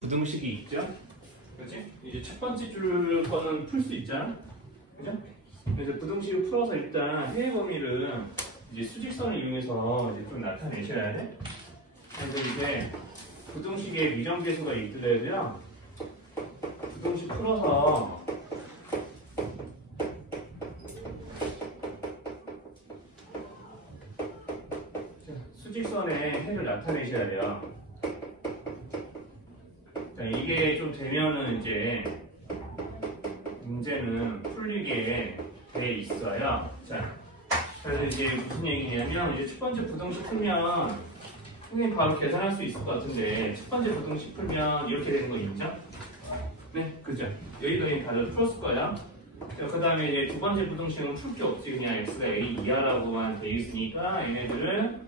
부등식이 있죠? 그렇지? 이제 첫 번째 줄 거는 풀 수 있잖아? 그죠? 그래서 부등식을 풀어서 일단 해의 범위를 이제 수직선을 이용해서 이제 좀 나타내셔야 돼. 그래서 이제 부등식에 미정계수가 있더라도요. 부등식 풀어서 수직선에 해를 나타내셔야 돼요. 자, 이게 좀 되면은 이제 문제는 풀리게 돼 있어요. 자, 그래서 이제 무슨 얘기냐면 이제 첫 번째 부등식 풀면 선생님 바로 계산할 수 있을 것 같은데 첫 번째 부등식 풀면 이렇게 되는 거 있죠? 네, 그죠? 여기도 다들 풀었을 거야. 그 다음에 이제 두 번째 부등식은 풀 게 없지. 그냥 x가 a 이하라고만 돼 있으니까 얘네들을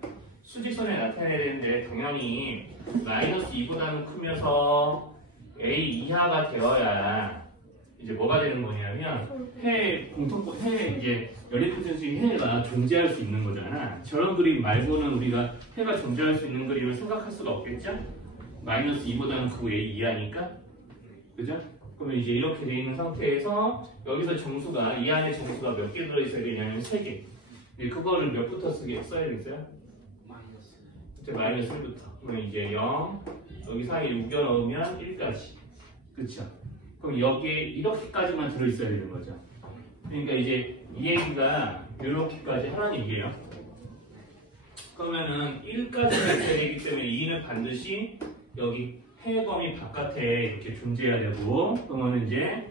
수직선에 나타내야 되는데 당연히 마이너스 2보다는 크면서 a 이하가 되어야 이제 뭐가 되는 거냐면 해 공통법 해 이제 연립부등식 해가 존재할 수 있는 거잖아. 저런 그림 말고는 우리가 해가 존재할 수 있는 그림을 생각할 수가 없겠죠? 마이너스 2보다는 크고 a 이하니까, 그죠? 그러면 이제 이렇게 돼 있는 상태에서 여기서 정수가 이 안에 정수가 몇 개 들어있어야 되냐면 3개. 그거를 몇부터 써야겠어요? 마이너스 1부터. 그러면 이제 0, 여기 사이에 우겨 넣으면 1까지. 그쵸? 그럼 여기에 이렇게까지만 들어있어야 되는 거죠. 그러니까 이제 이 얘기가 이렇게까지 하라는 얘기예요. 그러면은 1까지가 있어야 되기 때문에 2는 반드시 여기 해 범위 바깥에 이렇게 존재해야 되고, 그러면 이제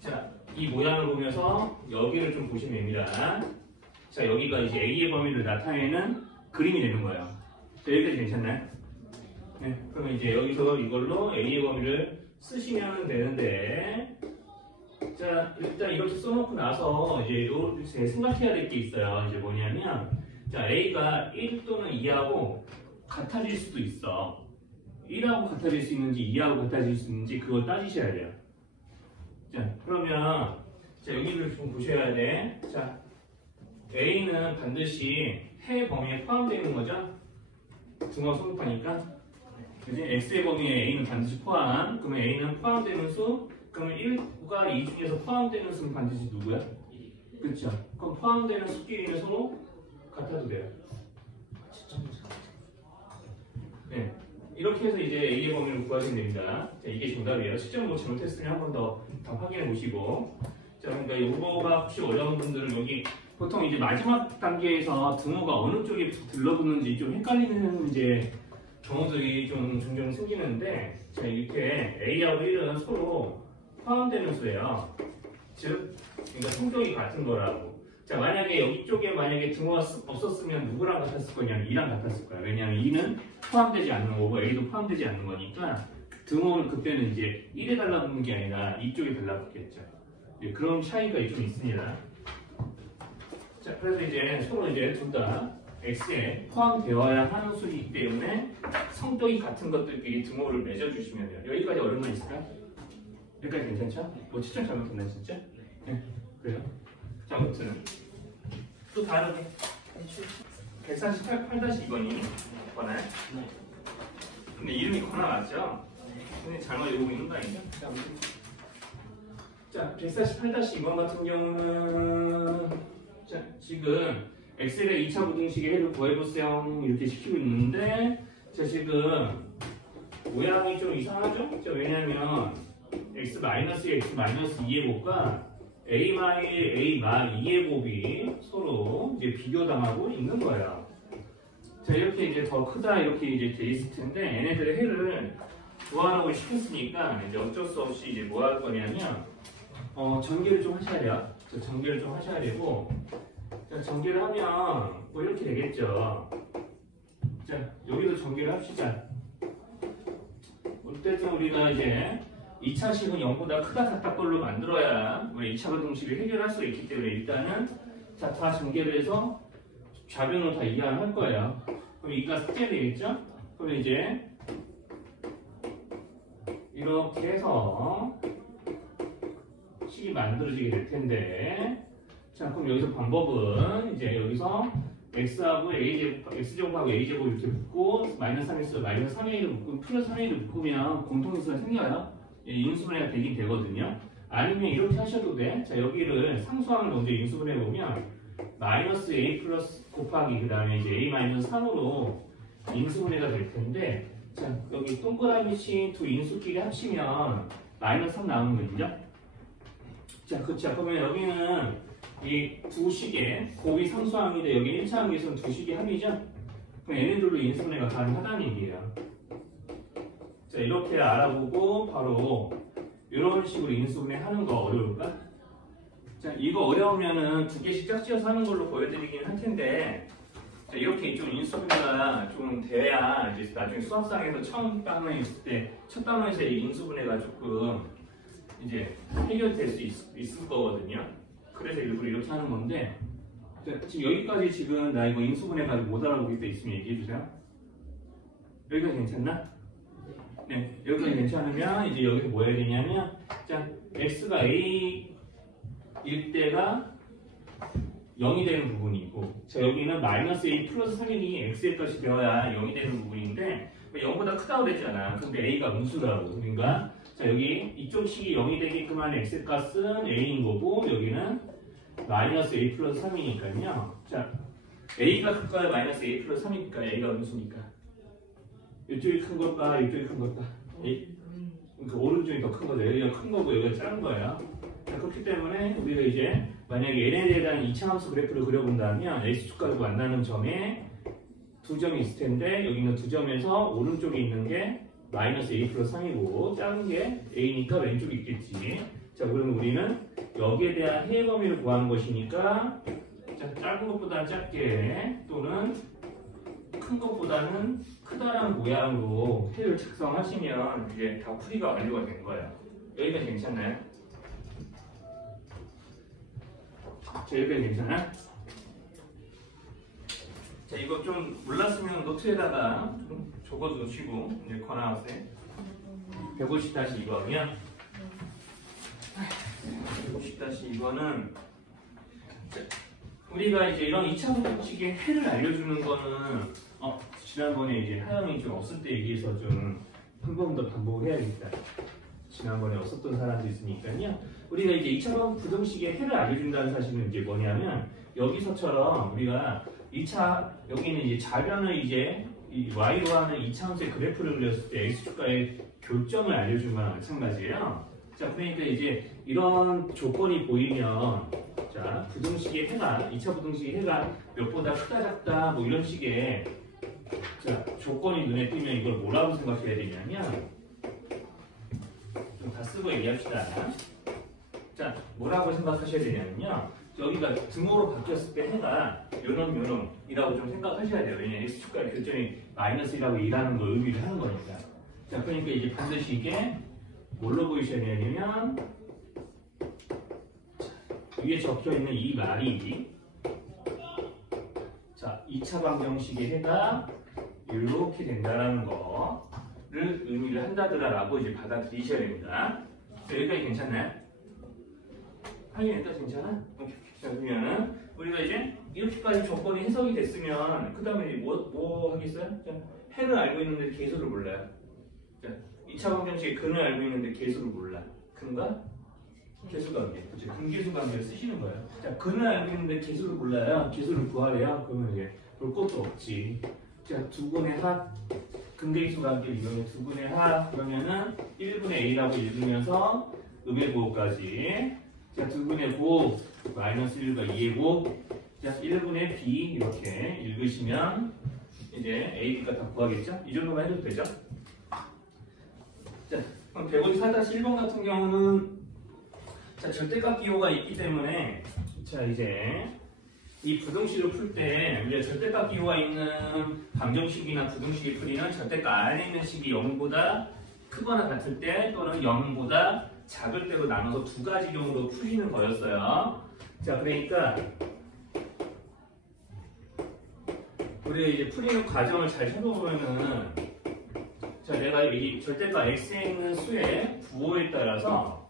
자, 이 모양을 보면서 여기를 좀 보시면 됩니다. 자, 여기가 이제 A의 범위를 나타내는 그림이 되는 거예요. 자, 여기까지 괜찮나요? 네, 그러면 이제 여기서 이걸로 A의 범위를 쓰시면 되는데, 자, 일단 이렇게 써놓고 나서 이제 이렇게 생각해야 될 게 있어요. 이제 뭐냐면, 자, A가 1 또는 2하고 같아질 수도 있어. 1하고 같아질 수 있는지 2하고 같아질 수 있는지 그걸 따지셔야 돼요. 자, 그러면 자, 여기를 좀 보셔야 돼. 자, A는 반드시 해 범위에 포함되는 거죠? 중앙 소급하니까. 그지? X의 범위에 A는 반드시 포함. 그러면 A는 포함되는 수. 그러면 1과 2 중에서 포함되는 수는 반드시 누구야? 그렇죠? 그럼 포함되는 수끼리는 서로 같아도 돼요. 네. 이렇게 해서 이제 A의 범위를 구하시면 됩니다. 자, 이게 정답이에요. 실제로 뭐 잘못했으면 한 번 더 확인해 보시고. 자, 그러니까 이거가 혹시 어려운 분들은 여기 보통 이제 마지막 단계에서 등호가 어느 쪽에 들러붙는지 좀 헷갈리는 이제 경우들이 좀 종종 생기는데, 자, 이렇게 A하고 1은 서로 포함되는 수예요. 즉, 그러니까 성격이 같은 거라고. 자, 만약에 여기 쪽에 만약에 등호가 없었으면 누구랑 같았을 거냐면 2랑 같았을 거야. 왜냐하면 2는 포함되지 않는 거고 A도 포함되지 않는 거니까 등호는 그때는 이제 1에 달라붙는 게 아니라 이쪽에 달라붙겠죠. 네, 그런 차이가 좀 있습니다. 자, 그래서 이제 서로 이제 둘 다 X에 포함되어야 하는 수이기 때문에 성격이 같은 것들끼리 등호를 맺어주시면 돼요. 여기까지 어려운 거 있을까요? 여기까지 괜찮죠? 뭐 채점 잘못했나 진짜? 네, 그래요. 자, 아무튼 또 다르게 148-2번이 권할. 근데 이름이 권할 맞죠? 근데 잘못 외우고 있는 거 아니죠? 자, 148-2번 같은 경우는 자, 지금 엑셀의 2차 부등식의 해를 구해보세요 이렇게 시키고 있는데, 자, 지금 모양이 좀 이상하죠? 자, 왜냐면 x-의 x-2의 곱과 a-2의 곱이 서로 이제 비교당하고 있는 거예요. 자, 이렇게 이제 더 크다 이렇게 이제 돼 있을 텐데, 얘네들의 해를 구하라고 시켰으니까 이제 어쩔 수 없이 이제 뭐 할 거냐면 전개를 좀 하셔야 돼요. 자, 전개를 좀 하셔야 되고, 자, 전개를 하면 뭐 이렇게 되겠죠. 자, 여기도 전개를 합시다. 어쨌든 우리가 이제 2차식은 0보다 크다 같다 걸로 만들어야 우리 2차 부등식을 해결할 수 있기 때문에 일단은 자, 다 전개를 해서 좌변으로 다 이해할 거예요. 그럼 이가 삭제되겠죠? 그럼 이제 이렇게 해서 식이 만들어지게 될 텐데, 자, 그럼 여기서 방법은 이제 여기서 x하고 x제곱하고 a제곱 이렇게 묶고 마이너스 3x 마이너스 3a를 묶고 플러스 3a를 묶으면 공통인수가 생겨요. 인수분해가 되긴 되거든요. 아니면 이렇게 하셔도 돼. 자, 여기를 상수항을 먼저 인수분해 보면 마이너스 a 플러스 곱하기 그 다음에 이제 a 마이너스 3으로 인수분해가 될 텐데, 자, 여기 동그라미 친 두 인수끼리 합치면 마이너스 3 나오는 거죠. 자, 그렇죠. 그러면 여기는 이 두 식의 곱이 상수항인데 여기 1차항에서는 두 식이 합이죠. 그럼 얘네들로 인수분해가 가능하다는 얘기예요. 자, 이렇게 알아보고 바로 이런 식으로 인수분해 하는 거 어려울까? 자, 이거 어려우면은 두 개씩 짝지어서 하는 걸로 보여드리긴 할 텐데, 자, 이렇게 좀 인수분해가 좀 돼야 이제 나중에 수학상에서 처음 단원에 있을 때 첫 단원에서 이 인수분해가 조금 이제 해결될 수 있을 거거든요. 그래서 일부러 이렇게 하는 건데, 자, 지금 여기까지 지금 나 이거 인수분해 가지고 못 알아보겠다 있으면 얘기해 주세요. 여기까지 괜찮나? 네, 여기까지 괜찮으면 이제 여기서 뭐 해야 되냐면, 자, x가 a일 때가 0이 되는 부분이 있고, 자, 여기는 마이너스 a 플러스 3이니 x의 값이 되어야 0이 되는 부분인데 0보다 크다고 그랬잖아. 근데 a가 음수라고. 그러니까 자, 여기 이쪽 식이 0이 되게끔 하는 x의 값은 a인 거고, 여기는 마이너스 a 플러스 3이니까요. 자, a가 클까요? 마이너스 a 플러스 3이니까 a가 음수니까. 이쪽이 큰 걸까? 이쪽이 큰 걸까? 그러니까 오른쪽이 더 큰 거죠. 여기가 큰 거고 여기가 작은 거예요. 자, 그렇기 때문에 우리가 이제 만약에 n에 대한 2차 함수 그래프를 그려본다면 x축 가지고 만나는 점에 두 점이 있을 텐데, 여기는 두 점에서 오른쪽에 있는 게 마이너스 a 플러스 3이고 작은 게 a니까 왼쪽에 있겠지. 자, 그러면 우리는 여기에 대한 해의 범위를 구하는 것이니까, 자, 작은 것보다 작게 또는 큰 것보다는 크다라는 모양으로 해를 작성하시면 이제 다 풀이가 완료가 된 거예요. 여기까지 괜찮나요? 자, 여기까지 괜찮아요? 자, 이거 좀 몰랐으면 노트에다가 좀 적어두시고, 이제 권하학생 150-2번이요. 150-2번은 우리가 이제 이런 2차 방식의 해를 알려주는 거는 지난번에 이제 하영이 좀 없을 때 얘기해서 좀 한 번 더 반복을 해야겠다. 지난번에 없었던 사람도 있으니까요. 우리가 이제 2차 부등식의 해를 알려준다는 사실은 이제 뭐냐면, 여기서처럼 우리가 2차 여기는 이제 좌변을 이제 이 y로 하는 2차 함수의 그래프를 그렸을 때 x축과의 교점을 알려준 거랑 마찬가지예요. 자, 그러니까 이제 이런 조건이 보이면, 자, 부등식의 해가 2차 부등식의 해가 몇보다 크다 작다 뭐 이런 식의, 자, 조건이 눈에 띄면 이걸 뭐라고 생각해야 되냐면, 좀 다 쓰고 얘기합시다. 자, 뭐라고 생각하셔야 되냐면요, 여기가 등호로 바뀌었을 때 해가 요놈이라고 좀 생각하셔야 돼요. 왜냐면 x축과의 교점이 마이너스 1하고 2라는 걸 의미를 하는 거니까. 자, 그러니까 이제 반드시 이게 뭘로 보이셔야 되냐면, 위에 적혀있는 이 말이, 자, 2차 방정식의 해가 이렇게 된다라는 거를 의미를 한다더라라고 이제 받아들이셔야 됩니다. 자, 여기까지 괜찮나요? 하긴 여기까지 괜찮아? 오케이. 자, 그러면은 우리가 이제 이렇게까지 조건이 해석이 됐으면 그 다음에 뭐 하겠어요? 자, 해를 알고 있는데 계수를 몰라요. 자, 2차 방정식의 근을 알고 있는데 계수를 몰라. 근과 계수관계. 그렇죠. 근계수 관계를 쓰시는 거예요. 자, 근을 알고 있는데 계수를 몰라요. 계수를 구하래요. 그러면 이제 볼 것도 없지. 자, 두근의 합, 근계수 관계를 이용해 두근의 합, 그러면은 1분의 a라고 읽으면서 음의 부호까지. 자, 두근의 곱, 마이너스 1과 2의 곱, 자, 1분의 b 이렇게 읽으시면 이제 a, b가 다 구하겠죠? 이 정도만 해도 되죠? 자, 그럼 154-1번 같은 경우는, 자, 절대값 기호가 있기 때문에, 자, 이제 이 부등식을 풀 때 우리가 절대값 기호가 있는 방정식이나 부등식이 풀이는 절대값 안에 있는 식이 0보다 크거나 같을 때 또는 0보다 작을 때로 나눠서 두 가지 경우로 풀리는 거였어요. 자, 그러니까 우리가 이제 풀이는 과정을 잘 살펴보면은, 자, 내가 이 절대값 x에 있는 수의 부호에 따라서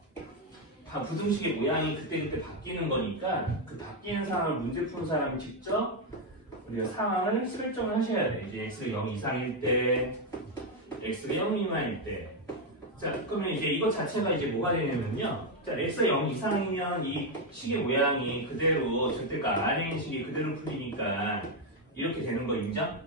다 부등식의 모양이 그때그때 바뀌는 거니까 그 바뀌는 상황을 문제 푸는 사람이 직접 우리가 상황을 설정을 하셔야 돼. 이제 x가 0 이상일 때, x가 0 미만일 때. 자, 그러면 이제 이것 자체가 이제 뭐가 되냐면요. 자, x가 0 이상이면 이 식의 모양이 그대로 절대값 Rn 식이 그대로 풀리니까 이렇게 되는 거 인정?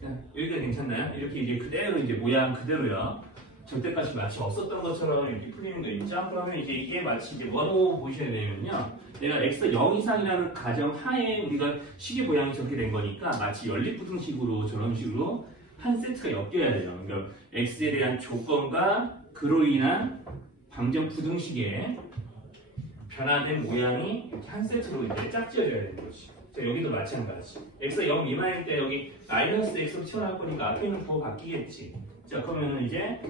자, 여기가 괜찮나요? 이렇게 이제 그대로 이제 모양 그대로요. 절대값이 마치 없었던 것처럼 이렇게 풀리는 거 있죠? 그러면 이제 이게 마치 이제 뭐로 보셔야 되냐면요. 내가 x가 0 이상이라는 가정 하에 우리가 식의 모양이 저렇게 된 거니까 마치 연립부등식으로 저런 식으로 한 세트가 엮여야 돼요. 그러니까 x에 대한 조건과 그로 인한 방정 부등식의 변화된 모양이 이렇게 한 세트로 이제 짝지어져야 되는 거지. 자, 여기도 마찬가지. x가 0 미만일 때 여기 마이너스 x로 튀어나올 거니까 앞에 있는 부호 바뀌겠지. 자, 그러면 이제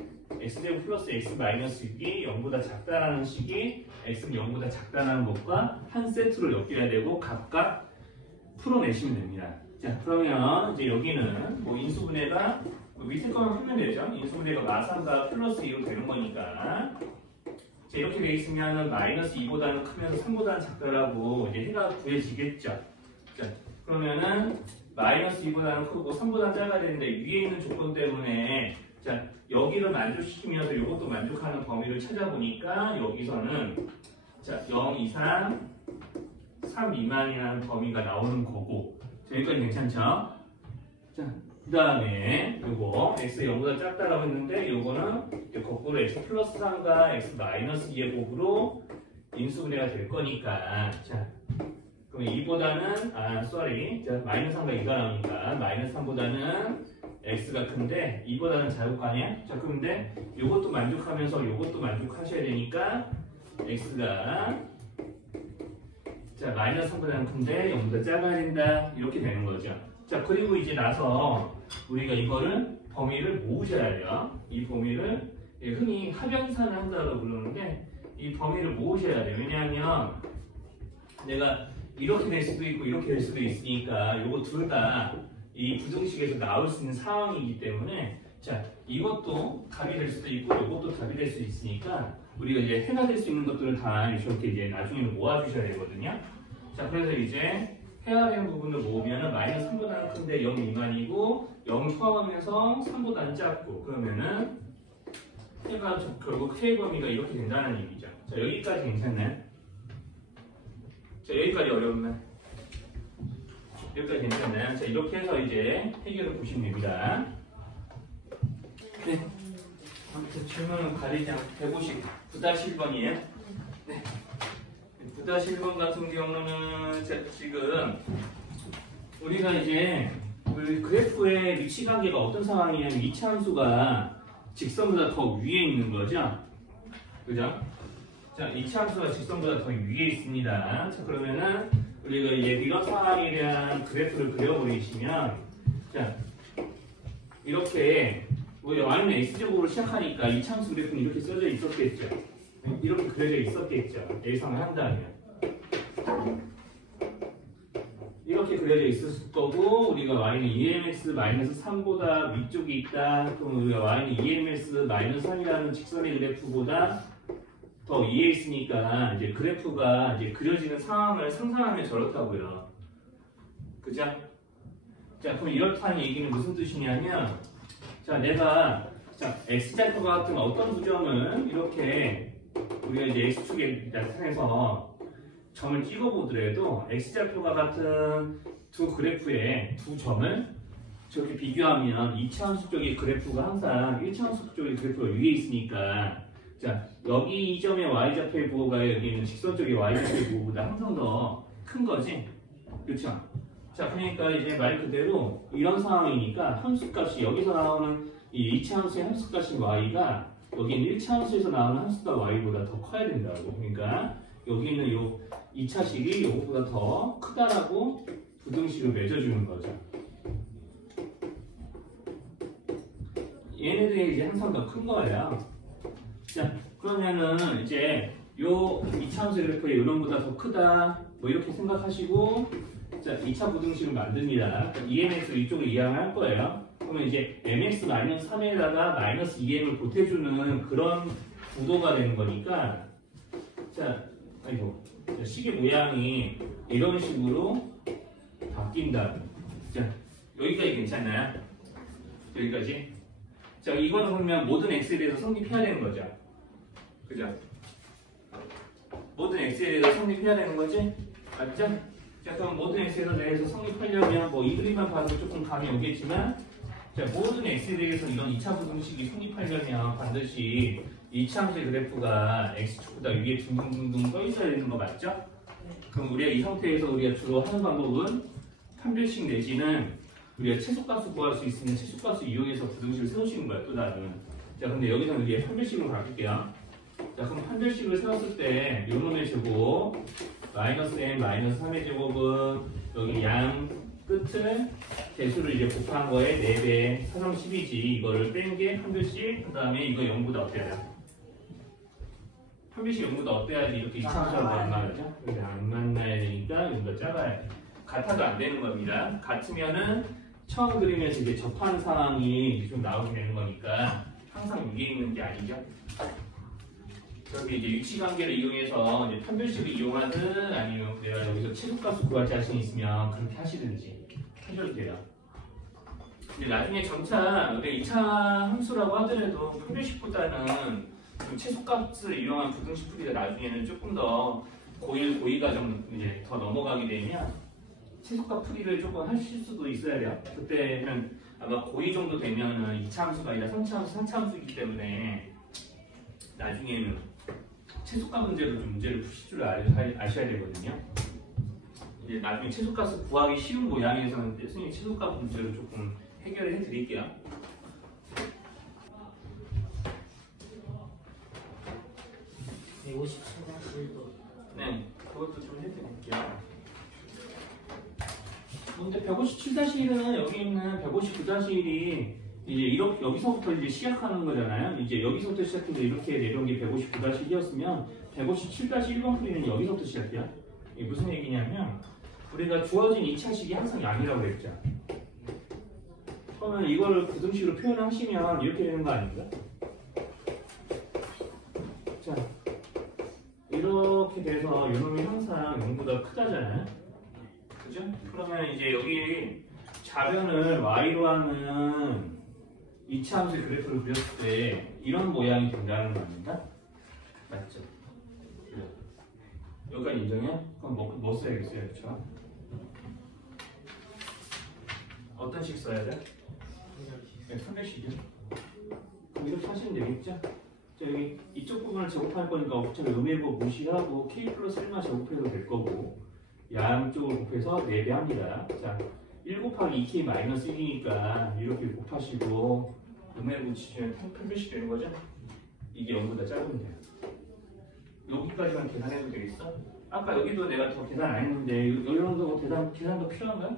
x제곱 플러스 x 마이너스 6이 0보다 작다라는 식이 x는 0보다 작다라는 것과 한 세트로 엮여야 되고 각각 풀어내시면 됩니다. 자, 그러면 이제 여기는 뭐 인수분해가 밑에 거만 풀면 되죠. 인수분해가 마삼과 플러스 2로 되는 거니까. 자, 이렇게 돼 있으면 마이너스 2보다는 크면서 3보다는 작다라고 이제 해가 구해지겠죠. 자, 그러면은 마이너스 2보다는 크고 3보다는 작아야 되는데 위에 있는 조건 때문에 자, 여기를 만족시키면서 이것도 만족하는 범위를 찾아보니까 여기서는 자, 0 이상 3 미만이라는 범위가 나오는 거고. 자, 여기까지 괜찮죠? 자, 그 다음에 요거 x 0보다 작다라고 했는데 요거는 거꾸로 x 플러스 3과 x 마이너스 2의 곱으로 인수분해가 될 거니까 자, 그럼 2보다는 자, 마이너스 3과 2가 나오니까 마이너스 3보다는 x가 큰데 2보다는 작을 거 아니야? 자, 그런데 요것도 만족하면서 요것도 만족하셔야 되니까 x가 자, 마이너스 3보다는 큰데 0보다 작아야 된다. 이렇게 되는 거죠. 자, 그리고 이제 나서 우리가 이거를 범위를 모으셔야 돼요. 이 범위를 흔히 합연산을 한다고 부르는데 이 범위를 모으셔야 돼요. 왜냐하면 내가 이렇게 될 수도 있고 이렇게 될 수도 있으니까 이거 둘 다 이 부등식에서 나올 수 있는 상황이기 때문에 자, 이것도 답이 될 수도 있고 이것도 답이 될 수 있으니까 우리가 이제 해가 될 수 있는 것들을 다 이렇게 이제 나중에는 모아주셔야 되거든요. 자, 그래서 이제 해야 되는 부분을 모으면은 마이너스 3보다는 큰데 0 미만이고 0 포함하면서 3보다는 작고 그러면은 해가 결국 해의 범위가 이렇게 된다는 얘기죠. 자, 여기까지 괜찮나요? 자, 여기까지 어려웠나요? 여기까지 괜찮나요? 자, 이렇게 해서 이제 해결을 보시면 됩니다. 네. 아무튼 질문은 가리지 않고 150, 9-1번이에요. 네. 9-1번 같은 경우는 지금 우리가 이제 우리 그래프의 위치 관계가 어떤 상황이냐면 이차 함수가 직선보다 더 위에 있는 거죠. 그죠? 자, 이차 함수가 직선보다 더 위에 있습니다. 자, 그러면은 우리가 이제 이런 상황에 대한 그래프를 그려버리시면 자, 이렇게 우리 y는 x제곱으로 시작하니까 이차 함수 그래프는 이렇게 써져 있었겠죠. 이렇게 그려져 있었겠죠. 예상을 한다면. 이렇게 그려져 있었을 거고 우리가 y는 2mx-3보다 위쪽에 있다. 그럼 우리가 y는 2mx-3이라는 직선의 그래프보다 더 위에 있으니까 이제 그래프가 이제 그려지는 상황을 상상하면 저렇다고요. 그죠? 자, 그럼 이렇다는 얘기는 무슨 뜻이냐면 자, 내가 자, x좌표 같은 어떤 부정을 이렇게 우리가 이제 x축에 나타내서 점을 찍어보더라도 x좌표가 같은 두 그래프의 두 점을 저렇게 비교하면 2차 함수 쪽의 그래프가 항상 1차 함수 쪽의 그래프가 위에 있으니까 자, 여기 이 점의 y좌표의 부호가 여기 있는 직선 쪽의 y좌표의 부호보다 항상 더 큰 거지? 그렇죠? 자, 그러니까 이제 말 그대로 이런 상황이니까 함수값이 여기서 나오는 이 2차 함수의 함수값인 y가 여기는 1차 함수에서 나오는 함수값 y보다 더 커야 된다고. 그러니까 여기는 요 2차식이 이것보다 더 크다라고 부등식을 맺어주는 거죠. 얘네들이 이제 항상 더 큰 거예요. 자, 그러면은 이제 요 2차 함수 그래프의 요놈보다 더 크다 뭐 이렇게 생각하시고 자, 2차 부등식을 만듭니다. EMX 이쪽을 이항을 할 거예요. 그러면 이제 mx-3에다가 -2m을 보태주는 그런 구도가 되는 거니까 자, 아이고, 식의 모양이 이런 식으로 바뀐다. 자, 여기까지 괜찮나요? 여기까지. 자, 이거는 그러면 모든 x에 대해서 성립해야 되는 거죠. 그죠? 모든 x에 대해서 성립해야 되는 거지? 맞죠? 자, 그럼 모든 x에 대해서 성립하려면 뭐 이 그림만 봐도 조금 감이 오겠지만, 자, 모든 x에 대해서 이런 2차 부등식이 성립하려면 반드시 이차함수의 그래프가 x축보다 위에 둥둥둥둥 떠 있어야 되는 거 맞죠? 그럼 우리가 이 상태에서 우리가 주로 하는 방법은 판별식 내지는 우리가 최소값을 구할 수 있으면 최소값을 이용해서 부등식을 세우시는 거야, 또 다른. 자, 근데 여기서는 우리가 판별식으로 바꿀게요. 자, 그럼 판별식을 세웠을 때 요 놈의 제곱 마이너스 n 마이너스 3의 제곱은 여기 양 끝을 개수를 이제 곱한 거에 4배 4성 10이지 이거를 뺀 게 판별식. 그 다음에 이거 0보다 어때야 돼? 판별식 0보다 어때야지 이렇게 이차함수하고 안 맞죠? 안 만나야 되니까 0보다 작아야 돼. 같아도 안 되는 겁니다. 같으면은 처음 그림에서 이제 접한 상황이 좀 나오게 되는 거니까 항상 위에 있는 게 아니죠. 그렇게 이제 위치 관계를 이용해서 이제 판별식을 이용하든 아니면 내가 여기서 최소값을 구할 자신이 있으면 그렇게 하시든지 해줘도 돼요. 근데 나중에 점차 우리가 2차 함수라고 하더라도 판별식보다는 좀 최소값을 이용한 부등식 풀이가 나중에는 조금 더 고1, 고2 과정 이제 더 넘어가게 되면 최소값 풀이를 조금 하실 수도 있어야 돼요. 그때는 아마 고2 정도 되면은 2차 함수가 아니라 3차 함수, 4차 함수이기 때문에 나중에는 최소값 문제로 좀 문제를 푸실 줄 아셔야 되거든요. 이제 나중에 최소값을 구하기 쉬운 모양에서는 선생님이 최소값 문제를 조금 해결을 해드릴게요. 네, 그것도 좀 해드릴게요. 근데 157-1은 여기 있는 159-1이 이제 이렇게 여기서부터 이제 시작하는 거잖아요. 이제 여기서부터 시작해서 이렇게 내려온 게 159-1이었으면 157-1번 풀이는 여기서부터 시작해요. 이게 무슨 얘기냐면 우리가 주어진 2차식이 항상 양이라고 그랬죠. 그러면 이거를 부등식으로 표현하시면 이렇게 되는 거 아닙니까? 자, 이렇게 돼서 이놈이 항상 0보다 크다잖아요. 그죠? 그러면 이제 여기 좌변을 y로 하는 2차 함수의 그래프를 그렸을 때 이런 모양이 된다는 겁니다. 맞죠? 여기까지 인정해요? 그럼 뭐 써야겠어요? 그렇죠? 어떤 식 써야 돼? 네, 판별식이요. 그럼 이렇게 하시면 되겠죠? 자, 여기 이쪽 부분을 제곱할 거니까 어차피 음일법 무시하고 k 플러스 1만 제곱해도 될 거고 양쪽을 곱해서 4배 합니다. 자, 1 곱하기 2k 마이너스 1이니까 이렇게 곱하시고 음에 붙이시면 판별식 되는 거죠? 이게 0보다 작으면 돼요. 여기까지만 계산해도 되겠어? 아까 여기도 내가 더 계산 안 했는데 이 정도 계산도 필요한가요?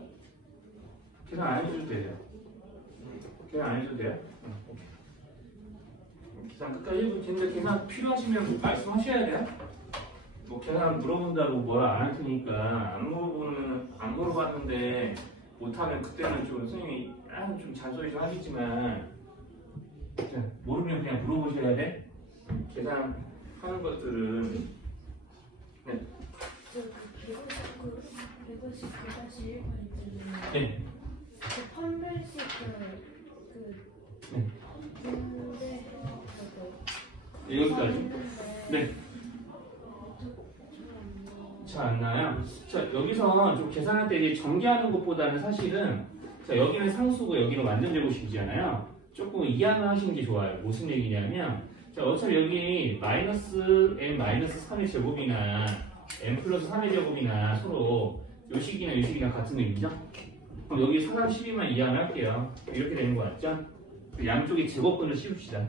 계산 안 해줘도 돼요. 계산 안 해줘도 돼요? 계산 끝까지 해도 되는데 계산 필요하시면 말씀하셔야 돼요? 뭐 계산 물어본다고 뭐라 안 할 테니까 안 물어봤는데 못하면 그때는 좀 선생님이 좀 잔소리 좀 하겠지만 모르면 그냥 물어보셔야 돼. 계산하는 것들은 네. 네. 그 판별식을 여기까지. 네. 잘 안 나요? 자, 여기서 좀 계산할 때 이제 전개하는 것보다는 사실은 자, 여기는 상수고 여기는 완전 제곱식이잖아요. 조금 이해만 하시는 게 좋아요. 무슨 얘기냐면 자, 어차피 여기 마이너스 n 마이너스 3의 제곱이나 n 플러스 3의 제곱이나 서로 요 식이나 요 식이랑 같은 의미죠? 그럼 여기 4랑 12만 이해만 할게요. 이렇게 되는 거 맞죠? 양쪽에 제곱근을 씌웁시다.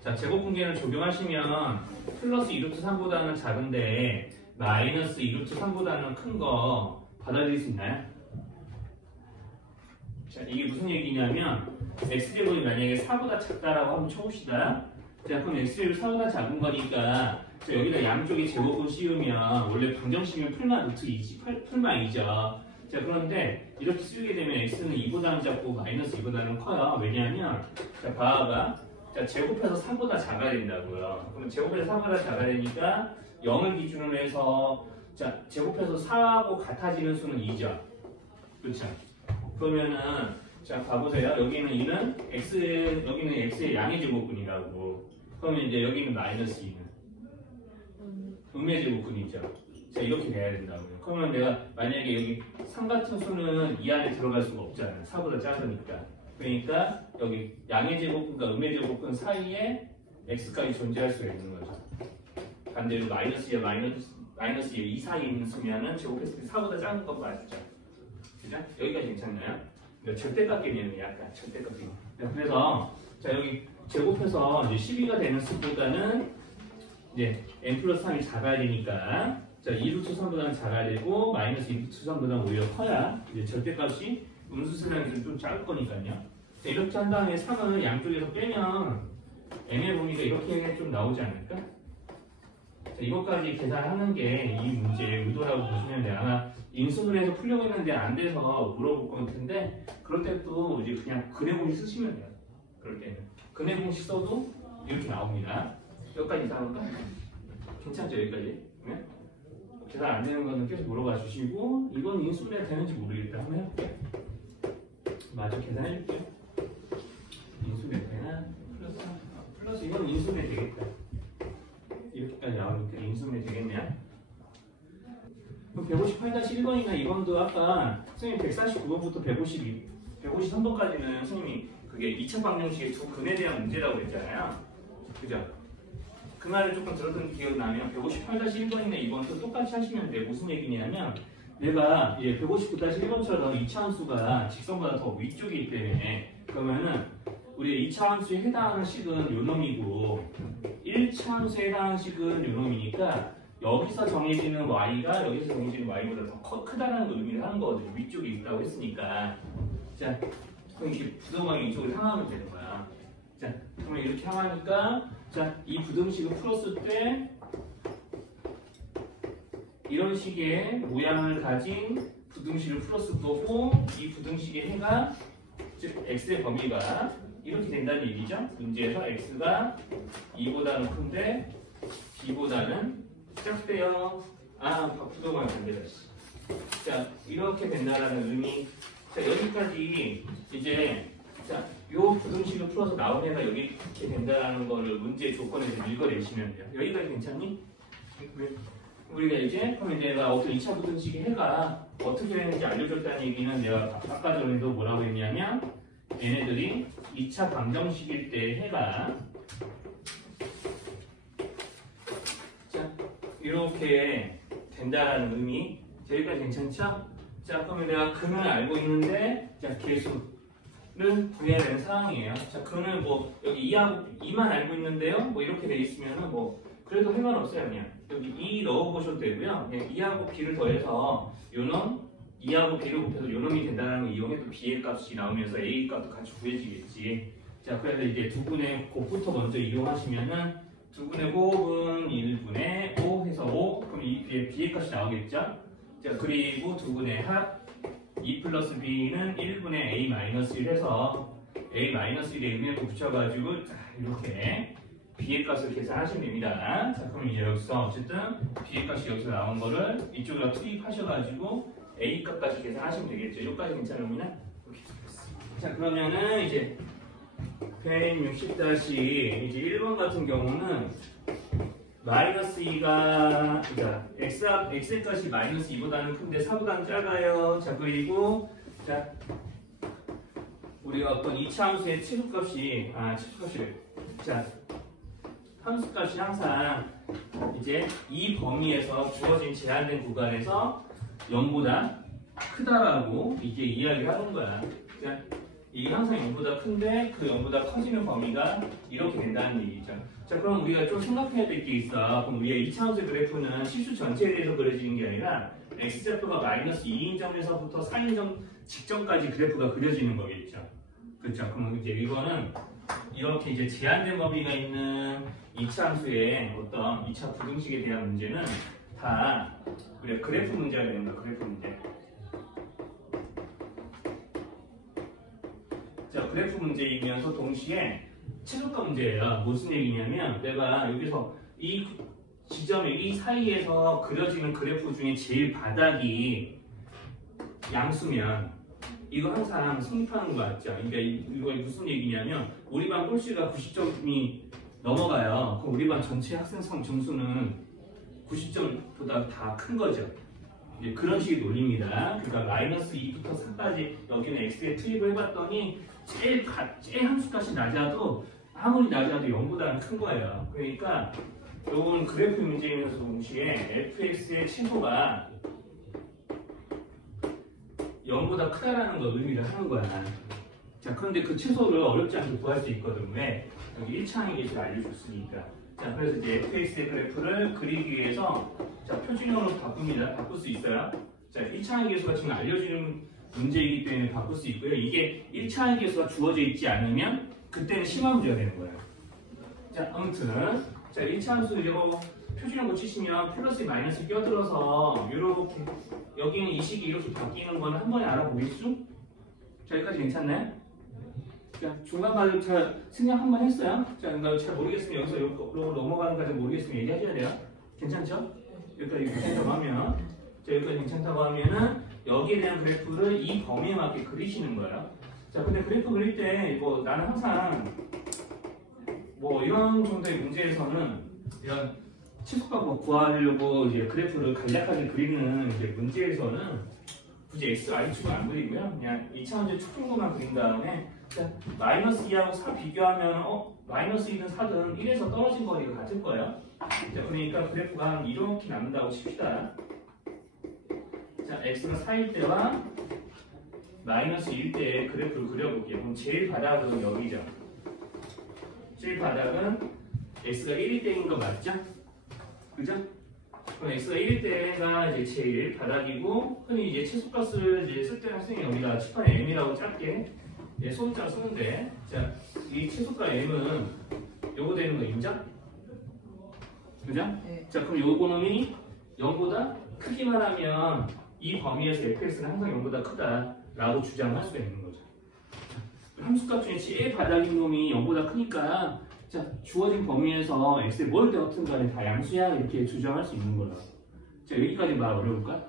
자, 제곱 분계를 적용하시면 플러스 2루트 3보다는 작은데 마이너스 2루트 3보다는 큰 거 받아들일 수 있나요? 자, 이게 무슨 얘기냐면 x제곱이 만약에 4보다 작다라고 한번 쳐봅시다. 자, 그럼 x제곱이 4보다 작은 거니까 자, 여기다 양쪽에 제곱을 씌우면 원래 방정식이면 풀만 루트 2지, 풀만 2죠. 자, 그런데 이렇게 씌우게 되면 x는 2보다는 작고 마이너스 2보다는 커요. 왜냐하면 자, 봐봐. 자, 제곱해서 3보다 작아야 된다고요. 그럼 제곱해서 3보다 작아야 되니까 0을 기준으로 해서 자, 제곱해서 4하고 같아지는 수는 2죠. 그렇죠? 그러면은 자, 봐보세요. 여기는 2는 x, 여기는 x의 양의 제곱근이라고. 그러면 이제 여기는 마이너스 2는 음의 제곱근이죠. 자, 이렇게 돼야 된다고요. 그러면 내가 만약에 여기 3 같은 수는 이 안에 들어갈 수가 없잖아요. 4보다 작으니까. 그러니까 여기 양의 제곱근과 음의 제곱근 사이에 x까지 존재할 수가 있는 거죠. 반대로 마이너스야 마이너스 2 사이에 있는 수면은 제곱했을 때 4보다 작은 거 맞죠? 그죠? 여기까지 괜찮나요? 그러니까 절대값 개념이 약간 절대값 개념. 그래서 자 여기 제곱해서 이제 12가 되는 수보다는 이제 n 플러스 3이 작아야 되니까 자 2루트 3보다는 작아야 되고 마이너스 2루트 3보다는 오히려 커야 이제 절대값이 음수수량이 좀 작을 거니까요. 자, 이렇게 한 다음에 3을 양쪽에서 빼면 n의 범위가 이렇게 좀 나오지 않을까? 자, 이것까지 계산하는 게 이 문제의 의도라고 보시면 돼요. 아마 인수분해에서 풀려고 했는데 안 돼서 물어볼 것 같은데 그럴 때도 이제 그냥 근해 공식 쓰시면 돼요. 그럴 때는 근해 공식 써도 이렇게 나옵니다. 여기까지 이상할까? 괜찮죠 여기까지? 네? 계산 안 되는 거는 계속 물어봐 주시고 이건 인수분해 되는지 모르겠다 한번 해볼게요. 마저 계산해 줄게요. 인수분해 되나? 플러스 이건 인수분해 되겠다. 이렇게까지 나오니까 인수분해 되겠네요. 그럼 158-1번이나 2번도 아까 선생님 149번부터 153번까지는 선생님이 그게 2차 방정식의 두 근에 대한 문제라고 했잖아요. 그죠? 그 말을 조금 들었던 기억이 나면 158-1번이나 2번도 똑같이 하시면 돼요. 무슨 얘기냐면 내가 이제 159-1번처럼 2차 함수가 직선보다 더 위쪽이기 때문에 그러면은 우리 2차 함수에 해당하는 식은 요 놈이고 1차 함수에 해당하는 식은 요 놈이니까 여기서 정해지는 y가 여기서 정해지는 y보다 더 크다는 의미를 하는 거거든요. 위쪽에 있다고 했으니까. 자, 그럼 이렇게 부등방이 이쪽으로 향하면 되는 거야. 자, 그러면 이렇게 향하니까 자, 이 부등식을 풀었을 때 이런 식의 모양을 가진 부등식을 풀었을 거고 이 부등식의 해가 즉 x의 범위가 이렇게 된다는 얘기죠. 문제에서 x가 2보다는 큰데 b보다는 작대요. 아, 부등방이 안 되다. 자, 이렇게 된다라는 의미. 자, 여기까지 이제 자, 요 부등식을 풀어서 나온 애가 여기 이렇게 된다라는 거를 문제 조건에서 읽어내시면 돼요. 여기까지 괜찮니? 우리가 이제 그럼 내가 어떤 2차 부등식의 해가 어떻게 되는지 알려줬다는 얘기는 내가 아까 전에도 뭐라고 했냐면 얘네들이 2차 방정식일 때 해가 자 이렇게 된다라는 의미. 여기까지 괜찮죠? 자 그러면 내가 근을 알고 있는데 자 계수를 구해야 되는 상황이에요. 자 근을 뭐 여기 2만 알고 있는데요. 뭐 이렇게 돼 있으면은 뭐 그래도 할 말 없어요. 그냥 여기 2 넣어보셔도 되고요. 그냥 2하고 b를 더해서 요놈 2하고 b를 곱해서 요놈이 된다는 걸 이용해도 b의 값이 나오면서 a 값도 같이 구해지겠지. 자 그래서 이제 두 분의 곱부터 먼저 이용하시면은 두 분의 곱은 1분의 5 해서 5 그럼 이 b의 값이 나오겠죠. 자 그리고 두 분의 합 2 플러스 b는 1분의 a-1 해서 a-1의 의미를 붙여가지고 자 이렇게 b의 값을 계산하시면 됩니다. 자 그럼 이제 여기서 어쨌든 b의 값이 여기서 나온 거를 이쪽으로 투입하셔가지고 a 값까지 계산하시면 되겠죠. 여기까지 괜찮으면 자 그러면은 이제 160- 이제 1번 같은 경우는 마이너스 2가 자 x의 값이 마이너스 2보다는 큰데 4보다는 작아요. 자 그리고 자 우리가 어떤 2차 함수의 최소값이 자 함수값이 항상 이제 이 범위에서 주어진 제한된 구간에서 0보다 크다라고 이게 이야기하는 거야. 자, 이게 항상 0보다 큰데 그 0보다 커지는 범위가 이렇게 된다는 얘기죠. 자, 그럼 우리가 좀 생각해야 될 게 있어. 그럼 우리가 2차 함수의 그래프는 실수 전체에 대해서 그려지는 게 아니라 x좌표가 마이너스 2인점에서부터 4인점 직전까지 그래프가 그려지는 거겠죠. 그렇죠. 그럼 이제 이거는 이렇게 이제 제한된 범위가 있는 2차 함수의 어떤 2차 부등식에 대한 문제는 다 우리가 그래프 문제가 됩니다. 그래프 문제. 자, 그래프 문제이면서 동시에 최소값 문제예요. 무슨 얘기냐면 내가 여기서 이 지점의 이 사이에서 그려지는 그래프 중에 제일 바닥이 양수면 이거 항상 성립하는 거 맞죠? 그러니까 이거 무슨 얘기냐면 우리 반 꼴찌가 90점이 넘어가요. 그럼 우리 반 전체 학생 점수는 90점보다 다 큰 거죠. 이제 그런 식의 논리입니다. 그러니까 마이너스 2부터 4까지 여기는 x에 투입을 해봤더니 제일 함수값이 낮아도 아무리 낮아도 0보다는 큰 거예요. 그러니까 요건 그래프 문제이면서 동시에 fx의 최소가 0보다 크다라는 걸 의미를 하는 거야. 자, 그런데 그 최소를 어렵지 않게 구할 수 있거든. 왜? 여기 1차항의 계시를 알려줬으니까. 자, 그래서 이제 fx의 그래프를 그리기 위해서 자, 표준형으로 바꿉니다. 바꿀 수 있어요. 자, 1차항의 계수가 지금 알려지는 문제이기 때문에 바꿀 수 있고요. 이게 1차항의 계수가 주어져 있지 않으면 그때는 심화 문제가 되는 거예요. 자, 아무튼 자, 1차 함수 이거 표준형 고치시면 플러스 마이너스 껴들어서 이렇게 여기는 이 식이 이렇게 바뀌는 거는 한 번에 알아보겠죠? 자, 여기까지 괜찮나요? 자, 중간 과정 잘 생각 한 번 했어요? 자, 그러니까 잘 모르겠으면 여기서 이쪽으로 넘어가는 까지 모르겠으면 얘기하셔야 돼요. 괜찮죠? 여기까지 괜찮다고 하면 자, 여기까지 괜찮다고 하면은 여기에 대한 그래프를 이 범위에 맞게 그리시는 거예요. 자, 근데 그래프 그릴 때 뭐 나는 항상 뭐 이런 정도의 문제에서는 이런 최소값 뭐 구하려고 이제 그래프를 간략하게 그리는 이제 문제에서는 굳이 x, y축을 안 그리고요. 그냥 2차 문제 축 정도만 그린 다음에 자, 마이너스 2하고 4 비교하면 마이너스 2든 4든 1에서 떨어진 거리가 같을 거예요. 자, 그러니까 그래프가 이렇게 남는다고 칩시다. 자, x가 4일 때와 마이너스 1 때의 그래프를 그려볼게요. 그럼 제일 바닥은 여기죠. 제일 바닥은 x가 1일 때인 거 맞죠? 그죠? 그럼 x가 1일 때가 이제 제일 바닥이고 흔히 이제 최소값을 이제 쓸 때는 학생이 여기다 칠판에 m이라고 짧게 소문자로 쓰는데 자, 이 최소값 m은 요거 되는 거 인정? 그죠? 네. 자, 그럼 요거 놈이 0보다 크기만 하면 이 범위에서 fx는 항상 0보다 크다라고 주장할 수가 있는 거죠. 함수값 중에 제일 바닥인 놈이 0보다 크니까 자, 주어진 범위에서 x에 뭘 되었든 간에 다 양수야 이렇게 주장할 수 있는 거라. 자, 여기까지 말 어려울까?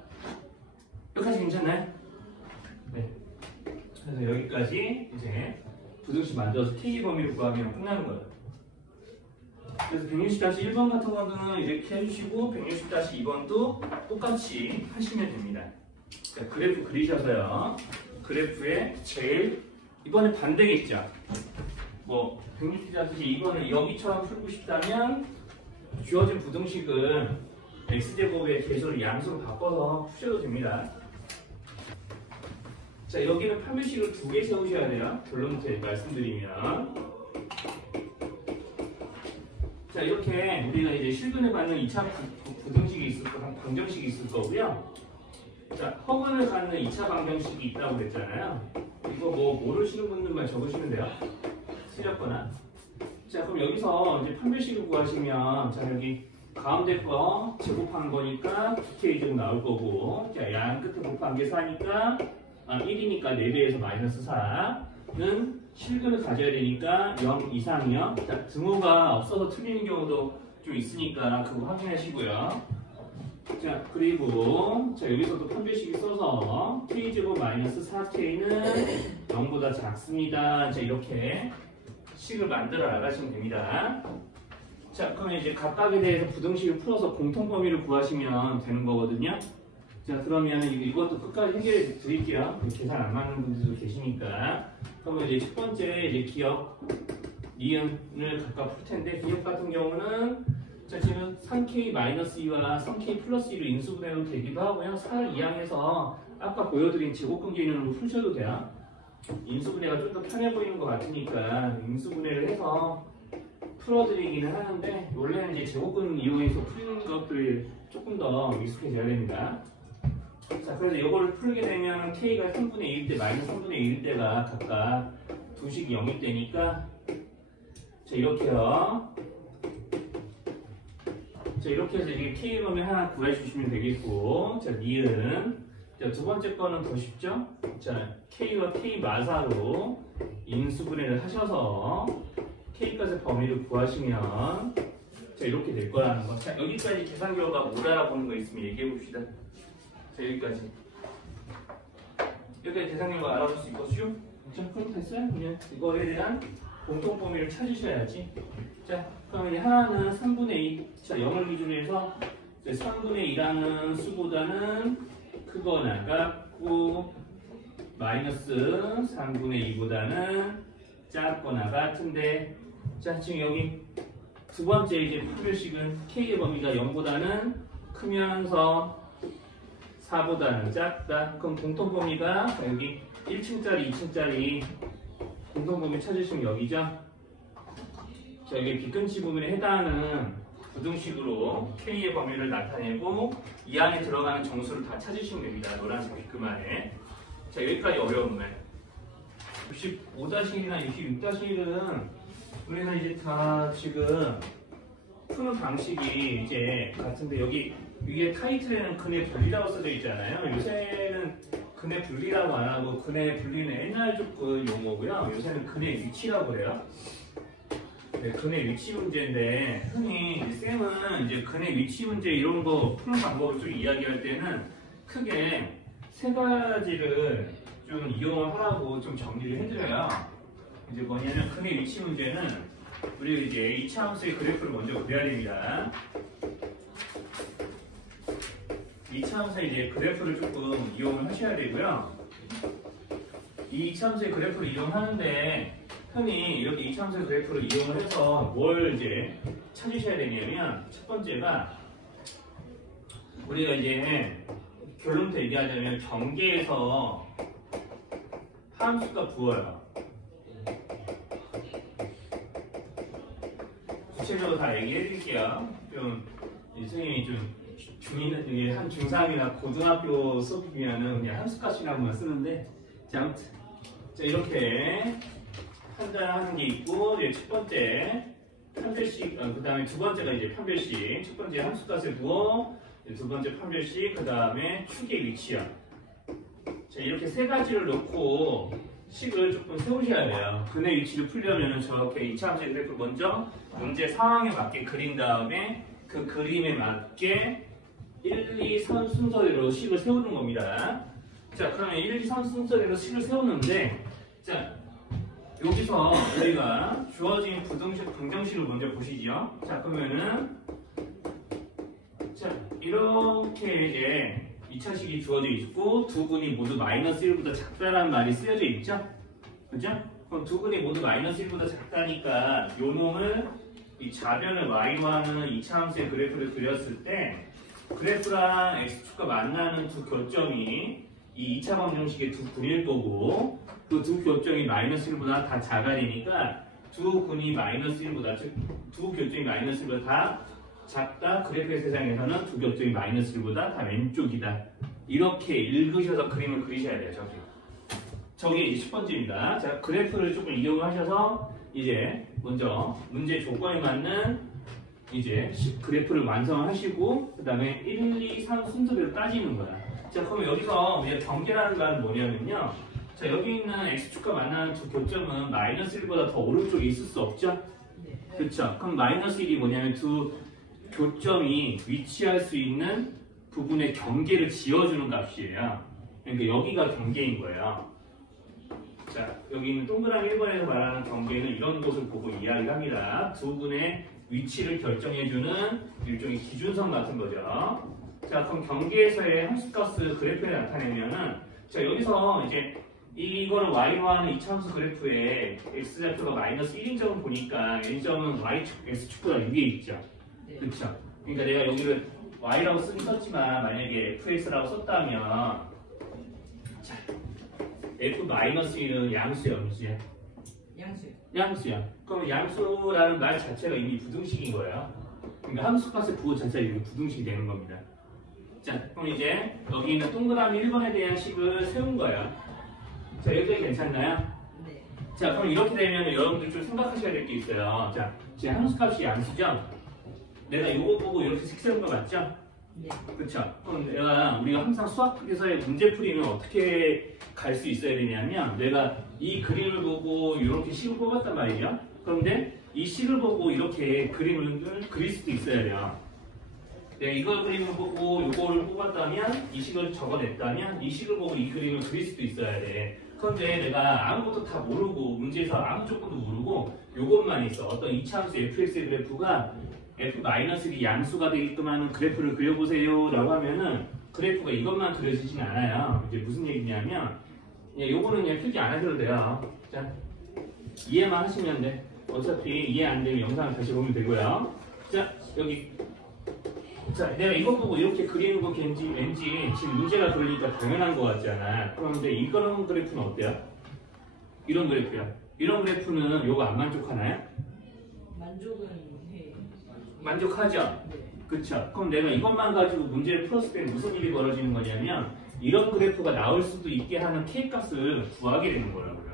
여기까지 괜찮나요? 네. 그래서 여기까지 이제 부등식 만들어서 k 범위를 구하면 끝나는 거예요. 그래서 160-1번 같은 거는 이렇게 해주시고 160-2번도 똑같이 하시면 됩니다. 자, 그래프 그리셔서요. 그래프에 제일 이번에 반대겠죠. 뭐 160-2번을 여기처럼 풀고 싶다면 주어진 부등식은 x제곱의 계수를 양수로 바꿔서 푸셔도 됩니다. 자, 여기는 판별식을 2개 세우셔야 돼요. 결론부터 말씀드리면 자, 이렇게 우리가 이제 실근을 받는 2차 부등식이 있을 거고 방정식이 있을 거고요. 자, 허근을 갖는 2차 방정식이 있다고 그랬잖아요. 이거 뭐 모르시는 분들만 적으시면 돼요. 틀렸거나. 자, 그럼 여기서 이제 판별식을 구하시면 자, 여기 가운데 거 제곱한 거니까 2k 제곱 나올 거고 자, 양 끝에 곱한 게 4니까 1이니까 4배에서 마이너스 4는 실근을 가져야 되니까 0 이상이요. 자, 등호가 없어서 틀리는 경우도 좀 있으니까 그거 확인하시고요. 자, 그리고 자, 여기서도 판별식이 써서 k제곱 마이너스 4k는 0보다 작습니다. 자, 이렇게 식을 만들어 나가시면 됩니다. 자, 그러면 이제 각각에 대해서 부등식을 풀어서 공통 범위를 구하시면 되는 거거든요. 자, 그러면 이것도 끝까지 해결해 드릴게요. 계산 안 맞는 분들도 계시니까. 그러면 이제 첫 번째 이제 기억, 니은을 각각 풀 텐데 기억 같은 경우는 자, 지금 3k-2와 3k+2로 인수분해도 되기도 하고요. 4를 이항해서 아까 보여드린 제곱근 개념으로 푸셔도 돼요. 인수분해가 좀 더 편해 보이는 것 같으니까 인수분해를 해서 풀어드리기는 하는데 원래는 이제 제곱근 이용해서 풀리는 것들이 조금 더 익숙해져야 됩니다. 자, 그래서 이걸 풀게 되면 k가 3분의 1일 때 마이너스 3분의 1일 때가 각각 두 식이 0일 때니까 자, 이렇게요. 자, 이렇게 해서 이게 k 범위 하나 구해주시면 되겠고 자, 니은 자, 두 번째 거는 더 쉽죠? 자, k와 k 마사로 인수분해를 하셔서 k값의 범위를 구하시면 자, 자, 이렇게 될 거라는 거. 자, 여기까지 계산 결과 못 알아보는 거 있으면 얘기해 봅시다. 자, 여기까지. 여기까지 계산 결과 알아볼 수 있겠죠? 자, 그럼 됐어요? 그냥 이거에 대한 공통 범위를 찾으셔야지. 자, 그럼 이제 하나는 3분의 2. 자, 0을 기준으로 해서 3분의 2라는 수보다는 크거나 같고 마이너스 3분의 2보다는 작거나 같은데, 자, 지금 여기 두 번째 이제 판별식은 K의 범위가 0보다는 크면서 4보다는 작다. 그럼 공통 범위가 여기 1층짜리, 2층짜리 공통 범위 찾으시면 여기죠. 자, 여기 빗근치 부분에 해당하는 부등식으로 K의 범위를 나타내고 이 안에 들어가는 정수를 다 찾으시면 됩니다. 노란색 빗금 안에. 자, 여기까지 어려운 말. 65-1이나 66-1은 우리는 이제 다 지금 푸는 방식이 이제 같은데, 여기 위에 타이틀에는 근의 분리라고 써져 있잖아요. 요새는 근의 분리라고 안 하고 근의 분리는 옛날 조금 용어고요. 요새는 근의 위치라고 해요. 네, 근의 위치 문제인데, 흔히 쌤은 이제 근의 위치 문제 이런 거 푸는 방법을 좀 이야기할 때는 크게 세 가지를 좀 이용을 하라고 좀 정리를 해드려요. 이제 뭐냐면 근의 위치 문제는 우리 이제 2차 함수의 그래프를 먼저 그려야 됩니다. 2차 함수의 이제 그래프를 조금 이용을 하셔야 되고요. 이 2차 함수의 그래프를 이용하는데 흔히 이렇게 2차 함수의 그래프를 이용을 해서 뭘 이제 찾으셔야 되냐면, 첫 번째가 우리가 이제 결론부터 얘기하자면 경계에서 함수가 부어요. 구체적으로 다 얘기해 드릴게요. 좀 선생님이 좀 중인 한 중3이나 고등학교 수업이면은 그냥 함수값이라고만 쓰는데, 자, 아무튼 자, 이렇게 판단하는 게 있고, 이제 첫 번째 판별식, 그 다음에 두 번째가 이제 판별식. 첫 번째 함수값에 부어, 두 번째 판별식, 그 다음에 축의 위치야. 자, 이렇게 세 가지를 놓고 식을 조금 세우셔야 돼요. 근의 위치를 풀려면 저렇게 2차 함수의 그래프를 먼저 문제 상황에 맞게 그린 다음에 그 그림에 맞게 1, 2, 3 순서대로 식을 세우는 겁니다. 자, 그러면 1, 2, 3 순서대로 식을 세우는데, 자, 여기서 우리가 주어진 부등식, 방정식을 먼저 보시죠. 자, 그러면은 자, 이렇게 이제 2차식이 주어져 있고 두 군이 모두 마이너스 1보다 작다라는 말이 쓰여져 있죠? 그죠? 그럼 두 군이 모두 마이너스 1보다 작다니까 요 놈을 이 좌변을 y로 하는 2차 함수의 그래프를 그렸을 때 그래프랑 x축과 만나는 두 교점이 이 2차 방정식의 두 군일 거고, 그 두 교점이 마이너스 1보다 다 작아지니까 두 군이 마이너스 1보다, 즉 두 교점이 마이너스 1보다 다 작다. 그래프의 세상에서는 두 교점이 마이너스 1보다 다 왼쪽이다. 이렇게 읽으셔서 그림을 그리셔야 돼요. 저게 이제 10번째입니다. 자, 그래프를 조금 이용하셔서 이제 먼저 문제 조건에 맞는 이제 그래프를 완성하시고 그 다음에 1, 2, 3 순서대로 따지는 거야. 자, 그럼 여기서 우리가 경계라는 건 뭐냐면요. 자, 여기 있는 x축과 만나는 두 교점은 마이너스 1보다 더 오른쪽에 있을 수 없죠? 그렇죠? 그럼 마이너스 1이 뭐냐면 두 교점이 위치할 수 있는 부분의 경계를 지어주는 값이에요. 그러니까 여기가 경계인 거예요. 자, 여기 있는 동그라미 1번에서 말하는 경계는 이런 곳을 보고 이야기합니다. 두 분의 위치를 결정해주는 일종의 기준선 같은 거죠. 자, 그럼 경계에서의 함수값을 그래프에 나타내면은, 자, 여기서 이제 이거는 y로 하는 2차 함수 그래프에 x좌표가 마이너스 1인 점을 보니까 n점은 y축, x축보다 위에 있죠. 그렇죠? 그러니까 내가 여기를 y라고 쓰긴 썼지만 만약에 fx라고 썼다면, 자, f-1은 양수야, 무수야? 양수야. 그럼 양수라는 말 자체가 이미 부등식인 거예요. 그러니까 함수값의 부호 자체가 이미 부등식이 되는 겁니다. 자, 그럼 이제 여기 있는 동그라미 1번에 대한 식을 세운 거예요. 자, 여기까지 괜찮나요? 네. 자, 그럼 이렇게 되면 여러분들 좀 생각하셔야 될 게 있어요. 자, 제 함수값이 양수죠? 내가 이거 보고 이렇게 식 세운 거 맞죠? 네. 그렇죠? 그럼 우리가 항상 수학에서의 문제 풀이는 어떻게 갈 수 있어야 되냐면, 내가 이 그림을 보고 이렇게 식을 뽑았단 말이죠. 그런데 이 식을 보고 이렇게 그림을 그릴 수도 있어야 돼요. 내가 이걸 그림을 보고 이걸 뽑았다면 이 식을 적어냈다면 이 식을 보고 이 그림을 그릴 수도 있어야 돼. 그런데 내가 아무것도 다 모르고 문제에서 아무 조건도 모르고 이것만 있어. 어떤 이차함수 fx의 그래프가 f-이 양수가 되게끔 하는 그래프를 그려보세요 라고 하면은 그래프가 이것만 그려지진 않아요. 이제 무슨 얘기냐면 요거는 그냥 필기 안 하셔도 돼요. 자, 이해만 하시면 돼. 어차피 이해 안 되면 영상을 다시 보면 되고요. 자, 여기 자, 내가 이거 보고 이렇게 그리는 거 왠지 지금 문제가 걸리니까 당연한 거 같잖아. 그런데 이런 그래프는 어때요? 이런 그래프야. 이런 그래프는 요거 안 만족하나요? 만족은 해. 만족하죠? 네. 그쵸? 그럼 내가 이것만 가지고 문제를 풀었을 때 무슨 일이 벌어지는 거냐면 이런 그래프가 나올 수도 있게 하는 K값을 구하게 되는 거라고요.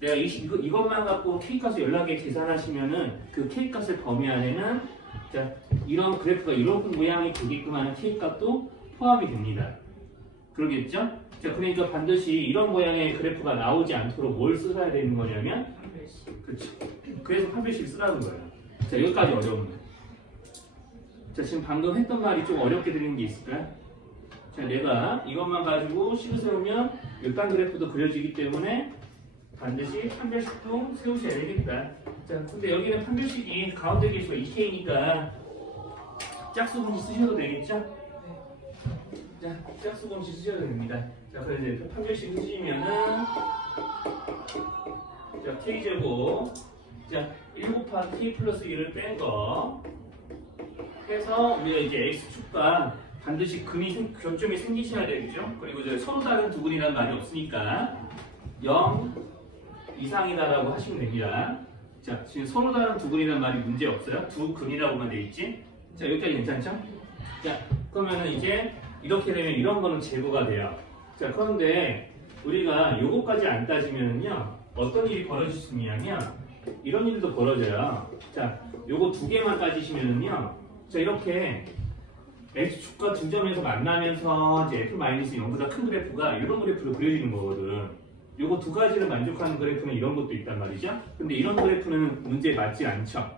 내가 이것만 갖고 K값을 연락에 계산하시면은 그 K값의 범위 안에는 자, 이런 그래프가 이런 모양이 되게끔 하는 K값도 포함이 됩니다. 그러겠죠? 자, 그러니까 반드시 이런 모양의 그래프가 나오지 않도록 뭘 써야 되는 거냐면 그렇죠. 그래서 판별식 쓰라는 거예요. 자, 여기까지 어려운데. 자, 지금 방금 했던 말이 좀 어렵게 들리는 게 있을까요? 자, 내가 이것만 가지고 식을 세우면 이딴 그래프도 그려지기 때문에 반드시 판별식도 세우셔야 되겠다. 자, 근데 여기는 판별식이 가운데 계수가 2K니까 짝수 공식 쓰셔도 되겠죠? 자, 짝수 공식 쓰셔도 됩니다. 자, 그래서 이제 판별식 쓰시면은 자, K제곱 자, 1 곱하기 K 플러스 1을 뺀 거 해서 우리가 이제 X축과 반드시 교점이 생기셔야 되겠죠? 그리고 이제 서로 다른 두 근이라는 말이 없으니까 0 이상이다라고 하시면 됩니다. 자, 지금 서로 다른 두 근이라는 말이 문제 없어요? 두 근이라고만 돼 있지? 자, 여기까지 괜찮죠? 자, 그러면은 이제 이렇게 되면 이런 거는 제거가 돼요. 자, 그런데 우리가 요거까지 안 따지면요 어떤 일이 벌어질 수 있냐면 이런 일도 벌어져요. 자, 요거 두 개만 따지시면은요 자, 이렇게 X축과 등점에서 만나면서 이제 F-0보다 큰 그래프가 이런 그래프로 그려지는 거거든. 요거 두 가지를 만족하는 그래프는 이런 것도 있단 말이죠. 근데 이런 그래프는 문제에 맞지 않죠.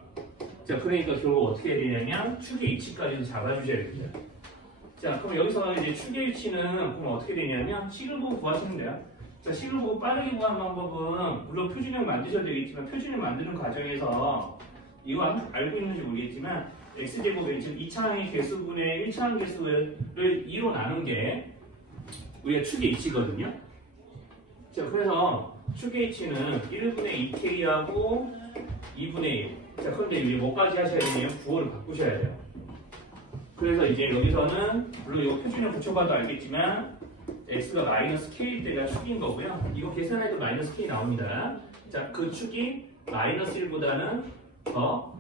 자, 그러니까 결국 어떻게 해야 되냐면 축의 위치까지도 잡아주셔야 됩니다. 자, 그럼 여기서 이제 축의 위치는 그럼 어떻게 되냐면 식을 보고 구하시면 돼요. 자, 식을 보고 빠르게 구하는 방법은 물론 표준형 만드셔도 되겠지만 표준형 만드는 과정에서 이거 알고 있는지 모르겠지만 x제곱의 2차항의 개수분의 1차항 개수를 2로 나눈 게 우리가 축의 위치거든요. 자, 그래서 축의 위치는 1분의 2k하고 2분의 1. 자, 그런데 이제 뭐까지 하셔야 되냐면 부호를 바꾸셔야 돼요. 그래서 이제 여기서는 물론 이거 표준형 붙여봐도 알겠지만 x가 마이너스 k일 때가 축인 거고요. 이거 계산해도 마이너스 k 나옵니다. 자, 그 축이 마이너스 1보다는 더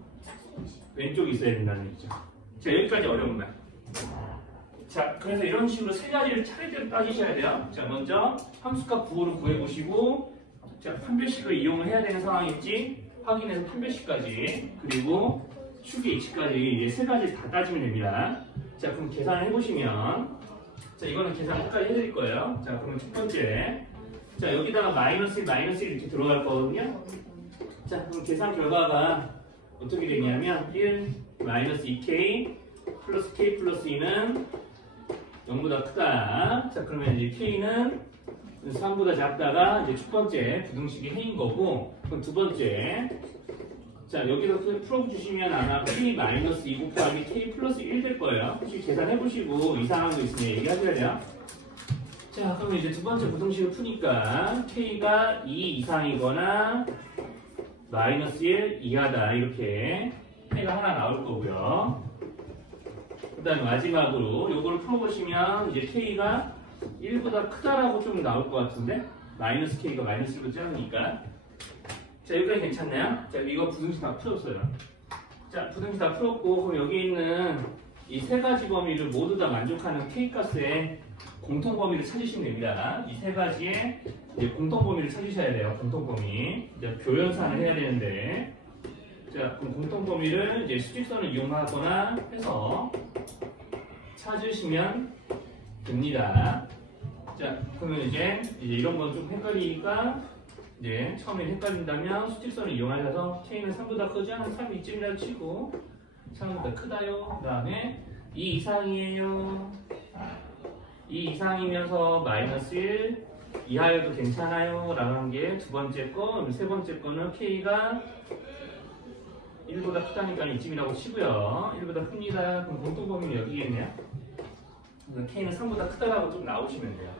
왼쪽에 있어야 된다는 얘기죠. 자, 여기까지 어려운 말. 자, 그래서 이런 식으로 세 가지를 차례대로 따지셔야 돼요. 자, 먼저 함수값 부호를 구해보시고 자, 판별식을 이용을 해야 되는 상황인지 확인해서 판별식까지 그리고 축의 위치까지 이제 세 가지 다 따지면 됩니다. 자, 그럼 계산을 해보시면 자, 이거는 계산 끝까지 해드릴 거예요. 자, 그러면 첫 번째 자, 여기다가 마이너스 1 이렇게 들어갈 거거든요. 자, 그럼 계산 결과가 어떻게 되냐면 1 마이너스 2k 플러스 k 플러스 2는 0보다 크다. 자, 그러면 이제 k는 3보다 작다가 이제 첫 번째 부등식이 해인 거고 그럼 두 번째 자, 여기서 풀어주시면 아마 k 마이너스 2 곱하기 k 플러스 1 될 거예요. 혹시 계산해보시고 이상한 거 있으면 얘기하셔야 돼요. 자, 그러면 이제 두 번째 부등식을 푸니까 k가 2 이상이거나 마이너스 1 이하다 이렇게 해가 하나 나올 거고요. 그 다음에 마지막으로 요거를 풀어보시면 이제 k가 1보다 크다라고 좀 나올 것 같은데 마이너스 k가 마이너스 1보다 작으니까 자, 여기까지 괜찮나요? 자, 이거 부등식 다 풀었어요. 자, 부등식 다 풀었고 그럼 여기 있는 이 세 가지 범위를 모두 다 만족하는 k값의 공통 범위를 찾으시면 됩니다. 이 세 가지의 이제 공통 범위를 찾으셔야 돼요. 공통 범위. 이제 교연산을 해야 되는데, 자, 그럼 공통 범위를 이제 수직선을 이용하거나 해서 찾으시면 됩니다. 자, 그러면 이제 이런 건 좀 헷갈리니까 이제 처음에 헷갈린다면 수직선을 이용하셔서 K는 3보다 크지 않은 3 이쯤이라고 치고 3보다 크다요. 그 다음에 2 이상이에요. 2 이상이면서 마이너스 1 이하여도 괜찮아요 라고 한 게 두 번째 거. 세 번째 거는 K가 1보다 크다니까 이쯤이라고 치고요. 1보다 큽니다. 그럼 공통범위는 여기겠네요. K는 3보다 크다라고 좀 나오시면 돼요.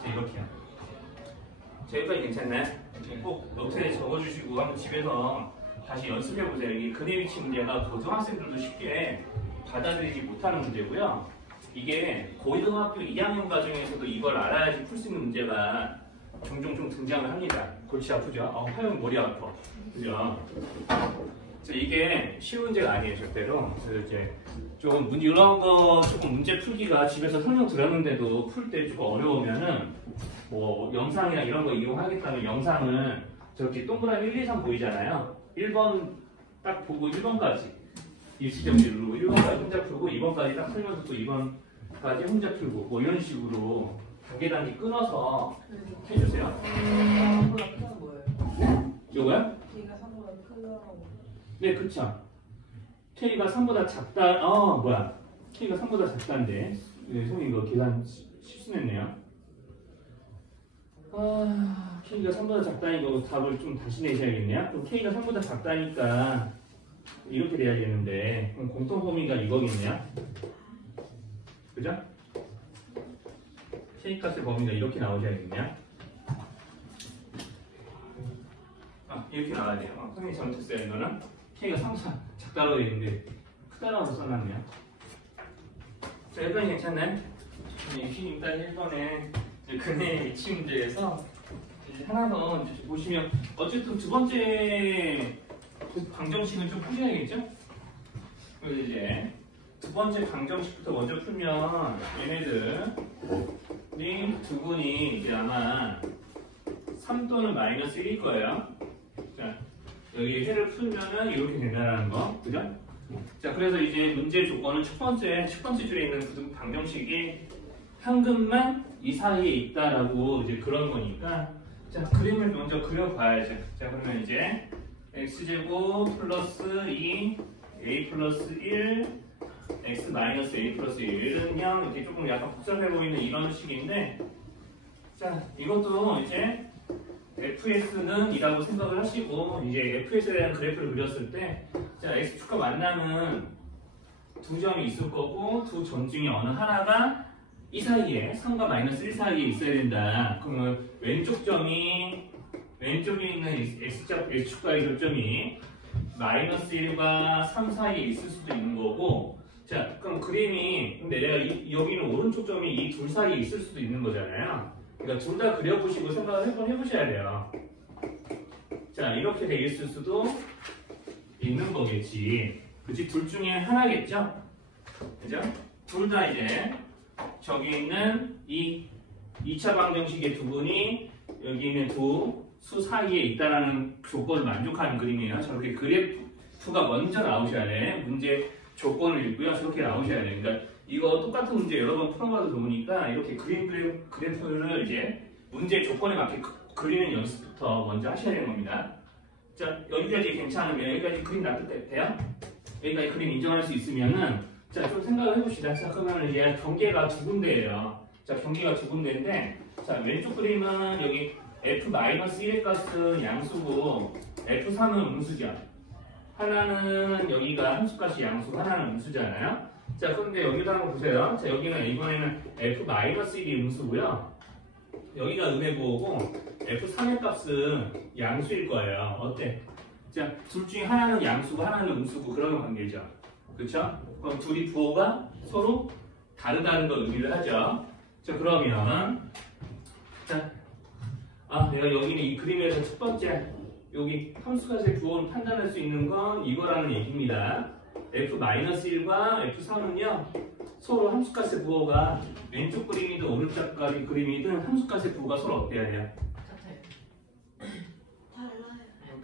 자, 이렇게요. 자, 여기까지 괜찮나요? 꼭 노트에 적어주시고 한번 집에서 다시 연습해보세요. 이게 근의 위치 문제가 고등학생들도 쉽게 받아들이지 못하는 문제고요. 이게 고등학교 2학년 과정에서도 이걸 알아야지 풀 수 있는 문제가 종종 좀 등장을 합니다. 골치 아프죠? 화면 머리 아파. 그죠? 이게 쉬운 문제가 아니에요, 절대로. 그래서 이제 좀 이런 거 조금 문제 풀기가 집에서 설명 들었는데도 풀 때 조금 어려우면은 뭐 영상이나 이런 거 이용하겠다면 영상은 저렇게 동그라미 1, 2, 3 보이잖아요. 1번 딱 보고 1번까지 일시정지 누르고 1번까지 혼자 풀고 2번까지 딱 풀면서 또 2번까지 혼자 풀고 뭐 이런 식으로 단계 끊어서 해주세요. 3보다 크다는 뭐예요? 요거요? K가 3보다 크다고. 네, 그쵸. K가 3보다 작다, K가 3보다 작다인데. 네, 선생님 이거 계산 실수했네요. K가 3보다 작다니까 답을 좀 다시 내셔야겠네요. 그럼 K가 3보다 작다니까 이렇게 돼야겠는데, 그럼 공통범위가 이거겠네요. 그죠? K값의 범위가 이렇게 나오셔야겠네요. 이렇게 나와야 돼요. 선생님이 잘못했어요. 이거는 K가 3보다 작다고 되어 있는데 크다라고 써놨네요. 자, 1번이 괜찮나요? 일단 1번에 근의 위치 문제에서 이제 하나 더 이제 보시면 어쨌든 두 번째 방정식은 좀 푸셔야겠죠? 그래서 이제 두 번째 방정식부터 먼저 풀면 얘네들이 두 분이 이제 아마 3 또는 마이너스 1일 거예요. 자, 여기 해를 풀면은 이렇게 된다는 거, 그죠? 자, 그래서 이제 문제 조건은 첫 번째 줄에 있는 그 방정식이 현금만 이 사이에 있다라고 이제 그런 거니까, 자, 그림을 먼저 그려봐야죠. 자, 그러면 이제 x제곱 플러스 2 a 플러스 1 x 마이너스 a 플러스 1은 그냥 이렇게 조금 약간 복잡해 보이는 이런 식인데, 자, 이것도 이제 fs는 이라고 생각을 하시고 이제 fs에 대한 그래프를 그렸을 때, 자, x축과 만나는 두 점이 있을 거고 두 점 중에 어느 하나가 이 사이에 3과 마이너스 1 사이에 있어야 된다. 그러면 왼쪽에 있는 x축과의 교점이 마이너스 1과 3 사이에 있을 수도 있는 거고, 자, 그럼 그림이 근데 내가 여기는 오른쪽 점이 이 둘 사이에 있을 수도 있는 거잖아요. 그러니까 둘 다 그려보시고 생각을 한번 해보셔야 돼요. 자, 이렇게 돼 있을 수도 있는 거겠지. 그치? 둘 중에 하나겠죠? 그죠? 둘 다 이제 저기 있는 이 2차 방정식의 두 분이 여기 있는 두 수 사이에 있다라는 조건을 만족하는 그림이에요. 저렇게 그래프가 먼저 나오셔야 돼. 문제 조건을 읽고요. 저렇게 나오셔야 돼. 그러니까 이거 똑같은 문제 여러 번 풀어봐도 좋으니까 이렇게 그래프를 이제 문제 조건에 맞게 그리는 연습부터 먼저 하셔야 되는 겁니다. 자, 여기까지 괜찮으면 여기까지 그림 납득돼요? 여기까지 그림 인정할 수 있으면은, 자, 좀 생각을 해봅시다. 자, 그러면 이제 경계가 두 군데예요. 자, 경계가 두 군데인데, 자, 왼쪽 그림은 여기 f-1의 값은 양수고 f3은 음수죠. 하나는 여기가 함수값이 양수고 하나는 음수잖아요. 자, 그런데 여기도 한번 보세요. 자, 여기는 이번에는 f-1이 음수고요. 여기가 음의 부호고 f3의 값은 양수일 거예요. 어때? 자, 둘 중에 하나는 양수고 하나는 음수고 그런 관계죠. 그렇죠? 그럼 둘이 부호가 서로 다르다는 걸 의미를 하죠. 자, 그러면 자, 내가 여기는 이 그림에서 첫 번째 여기 함수값의 부호를 판단할 수 있는 건 이거라는 얘기입니다. f-1과 f3은요 서로 함수값의 부호가 왼쪽 그림이든 오른쪽 그림이든 함수값의 부호가 서로 어때야 돼요?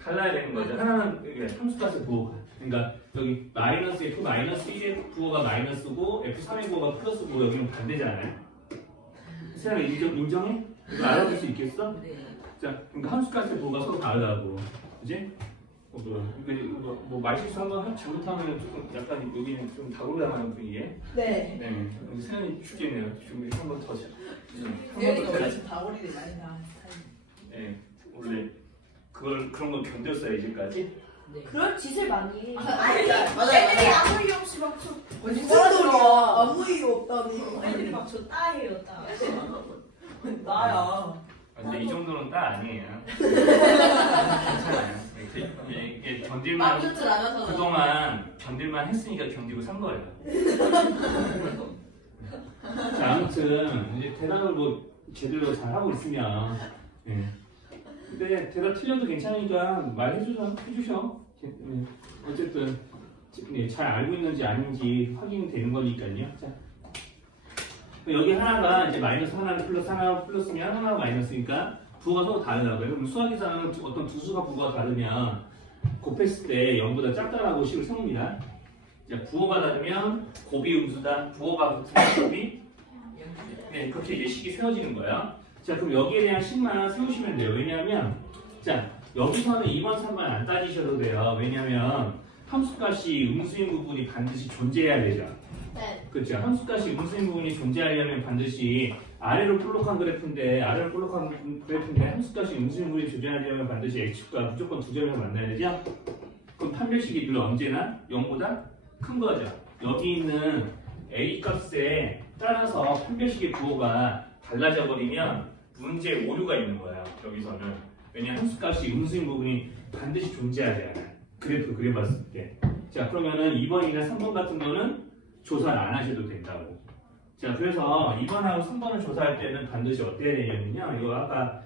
달라야 되는 거죠. 하나는 함수값의 부호가, 그러니까 여기 마이너스 f-1의 부호가 마이너스고 f3의 부호가 플러스고 여기는 반대잖아요. 세상에 인정해? 이거 알아볼 수 있겠어? 네. 자, 그러니까 함수값의 부호가 서로 다르다고. 그지? 뭐 말실수 한번 잘못하면 조금 약간 여기는 좀 다굴당하는 분위기에. 네. 네. 세연이 죽겠네요. 지금 한번 더. 내가 원래 좀 다구리를 많이 나는 스타일. 네. 원래 그런 건 견뎠어요 이제까지. 네. 그런 짓을 많이 해. 아니, 맞아요. 애들이 아무 이유 없이 막 저. 무슨 소리야? 아무 이유 없다니. 애들이 막 저 따예요, 따. 나야. 근데 이 정도는 따 아니에요. 괜찮아요. 이게 견딜만 줄 알아서. 그동안 견딜만 했으니까 견디고 산 거예요. 자, 아무튼 이제 대답을 뭐 제대로 잘 하고 있으면. 예. 근데 대답 틀려도 괜찮으니까 해주셔. 어쨌든 잘 알고 있는지 아닌지 확인이 되는 거니까요. 자, 여기 하나가 이제 마이너스 하나를 플러스 하나 플러스면 하나가 마이너스니까 부호가 서로 다르다고요. 그럼 수학에서는 어떤 두 수가 부호가 다르면 곱했을 때 0보다 작다라고 식을 세웁니다. 자, 부호가 다르면 곱이 음수다. 부호가 같으면 곱이 네, 그렇게 이제 식이 세워지는 거예요. 자, 그럼 여기에 대한 식만 세우시면 돼요. 왜냐하면 자, 여기서는 2번, 3번 안 따지셔도 돼요. 왜냐하면 함수값이 음수인 부분이 반드시 존재해야 되죠. 네. 그렇죠. 함수값이 음수인 부분이 존재하려면 반드시 아래로 볼록한 그래프인데 함수값이 음수인 부분이 존재하려면 반드시 x축과 무조건 두 점에서 만나야 되죠. 그럼 판별식이 늘 언제나 0보다 큰 거죠. 여기 있는 a 값에 따라서 판별식의 부호가 달라져 버리면 문제에 오류가 있는 거예요. 여기서는. 왜냐하면 함수값이 음수인 부분이 반드시 존재하지 않아요. 그래프 그려봤을 때. 자, 그러면은 2번이나 3번 같은 거는 조사를 안 하셔도 된다고. 자, 그래서 2번하고 3번을 조사할 때는 반드시 어떻게 해야 되냐면요. 이거 아까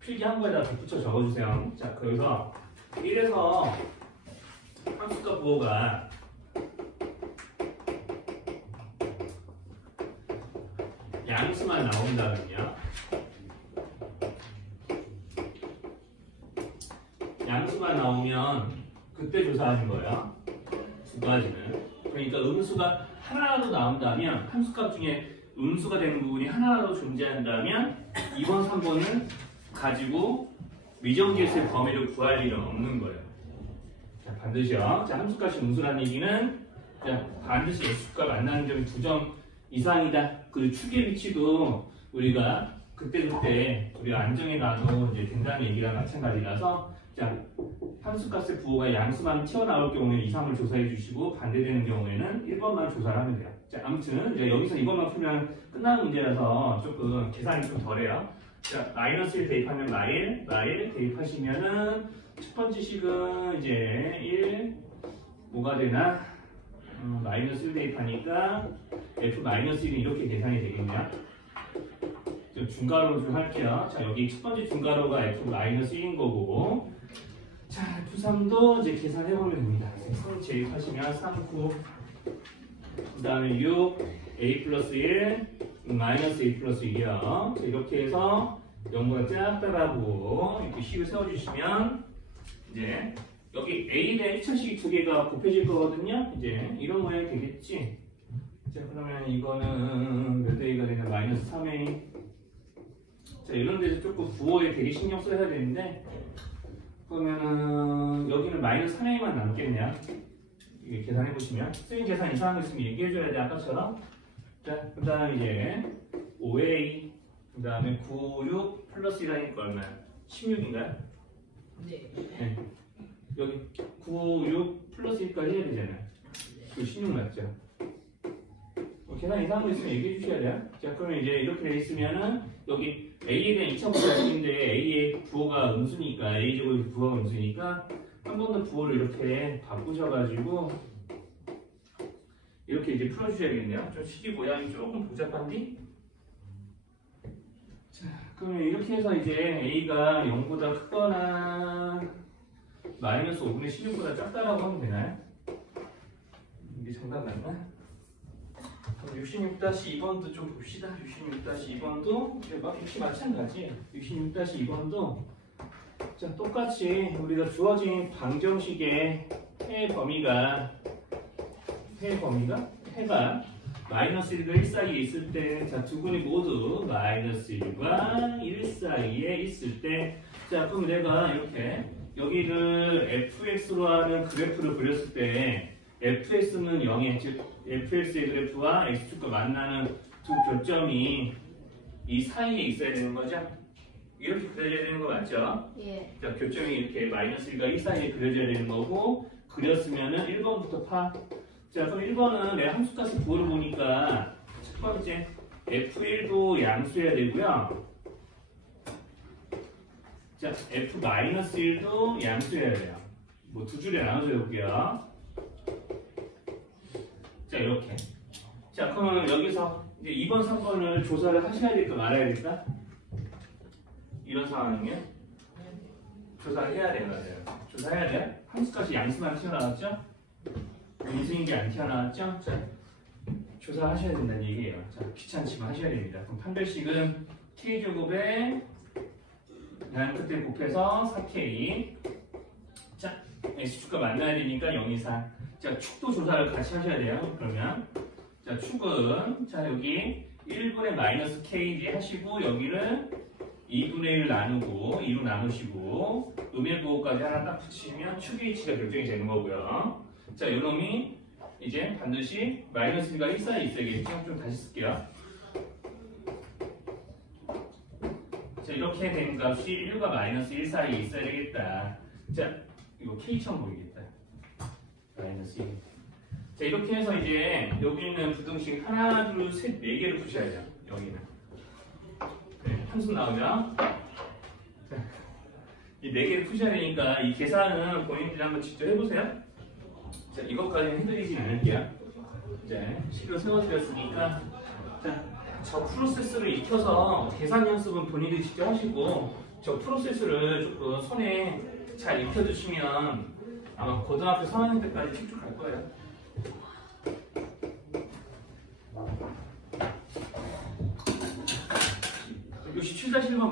필기한 거에다 덧붙여 적어주세요. 자, 그래서 1에서 함수값 부호가 양수만 나온다면요. 양수가 나오면 그때 조사하는 거예요. 두 가지는. 그러니까 음수가 하나라도 나온다면 함수값 중에 음수가 되는 부분이 하나라도 존재한다면 2번, 3번을 가지고 미정계수의 범위를 구할 일은 없는 거예요. 자, 반드시요. 자, 함수값이 음수라는 얘기는 자, 반드시 x값 만나는 점이 2점 이상이다. 그리고 축의 위치도 우리가 그때 우리가 안정해 가도 이제 된다는 얘기랑 마찬가지라서 자, 함수값의 부호가 양수만 튀어나올 경우에는 2, 3을 조사해 주시고 반대되는 경우에는 1번만 조사를 하면 돼요. 자, 아무튼 이제 여기서 이것만 풀면 끝나는 문제라서 조금 계산이 좀 덜해요. 자, 마이너스 1 대입하면 마일 대입하시면은 첫 번째 식은 이제 1 뭐가 되나? 마이너스 1 대입하니까 f 마이너스 1은 이렇게 계산이 되겠냐? 중괄호로 좀 할게요. 자, 여기 첫 번째 중괄호가 f 마이너스 1인 거고 자, F3도 이제 계산해보면 됩니다. 3 제입하시면 3, 9 그 다음에 6 a 플러스 1 마이너스 a 플러스 2이요. 이렇게 해서 0보다 작다라고 이렇게 식을 세워주시면 이제 여기 a에 대한 1차식이 두 개가 곱해질 거거든요. 이제 이런 모양이 되겠지. 자, 그러면 이거는 몇 a가 되냐? 마이너스 3a. 자, 이런 데서 조금 부호에 되게 신경 써야 되는데 그러면은 여기는 마이너스 3a만 남겠냐? 이게 계산해보시면 선생님 계산 이상한 거 있으면 얘기해줘야 돼 아까처럼. 자, 그 다음에 이제 5a 그 다음에 9, 6 플러스 1하니까 얼마야? 16인가요? 네. 네. 여기 9, 6 플러스 1까지 해야 되잖아요. 그 16 맞죠? 계산 이상한 거 있으면 얘기해 주셔야 돼요. 자, 그러면 이제 이렇게 돼 있으면은 여기 a에 대한 2차 부호식인데 a의 부호가 음수니까 a제곱의 부호가 음수니까 한 번 더 부호를 이렇게 바꾸셔가지고 이렇게 이제 풀어주셔야겠네요. 좀 식이 모양이 조금 복잡한데? 자, 그러면 이렇게 해서 이제 a가 0보다 크거나 마이너스 5분의 16보다 작다라고 하면 되나요? 이게 정답 맞나? 66-2번도 좀 봅시다. 66-2번도 역시 마찬가지. 66-2번도 자, 똑같이 우리가 주어진 방정식의 해의 범위가 해가 마이너스 1과 1 사이에 있을 때, 자, 두 분이 모두 마이너스 1과 1 사이에 있을 때, 자, 그럼 내가 이렇게 여기를 fx로 하는 그래프를 그렸을 때 fx는 0에, 즉 fx의 그래프와 x축과 만나는 두 교점이 이 사이에 있어야 되는 거죠? 이렇게 그려져야 되는 거 맞죠? 예. 자, 교점이 이렇게 마이너스 1과 1 사이에 그려져야 되는 거고, 그렸으면은 1번부터 파. 자, 그럼 1번은 내가 함수값을 부호를 보니까 첫 번째 f1도 양수해야 되고요. 자, f-1도 양수해야 돼요. 뭐 두 줄에 나눠서 해볼게요. 자, 이렇게. 자, 그러면 여기서 이제 2번, 3번을 조사를 하셔야 될까 말아야 될까? 이런 상황이면 조사를 해야 되는 거예요. 조사해야 돼요. 함수값이 양수만 튀어나왔죠? 인수인 게 안 튀어나왔죠? 자, 조사하셔야 된다는 얘기예요. 자, 귀찮지만 하셔야 됩니다. 그럼 판별식은 k제곱에 그냥 그때 곱해서 4k. 자, x축과 만나야 되니까 0 이상. 자, 축도 조사를 같이 하셔야 돼요. 그러면 자, 축은 자, 여기 1분의 마이너스 k 하시고 여기를 2분의 1 나누고 2로 나누시고 음의 부호까지 하나 딱 붙이시면 축의 위치가 결정이 되는 거고요. 자, 요놈이 이제 반드시 마이너스 1과 1 사이에 있어야겠죠? 좀 다시 쓸게요. 자, 이렇게 된 값이 1과 마이너스 1 사이에 있어야 되겠다. 자, 이거 K처럼 보이겠다. 마이너스 1. 자, 이렇게 해서 이제 여기 있는 부등식 하나, 둘, 셋, 네 개를 푸셔야 돼요. 여기는. 네, 함수 나오면. 이 네 개를 푸셔야 되니까 이 계산은 본인들이 한번 직접 해보세요. 자, 이것까지는 해드리진 않을게요. 이제 식을 세워드렸으니까. 자, 저 프로세스를 익혀서 계산 연습은 본인들이 직접 하시고, 저 프로세스를 조금 손에 잘 익혀두시면 아마 고등학교 3학년 때까지 틱틱할 거예요. 67-1번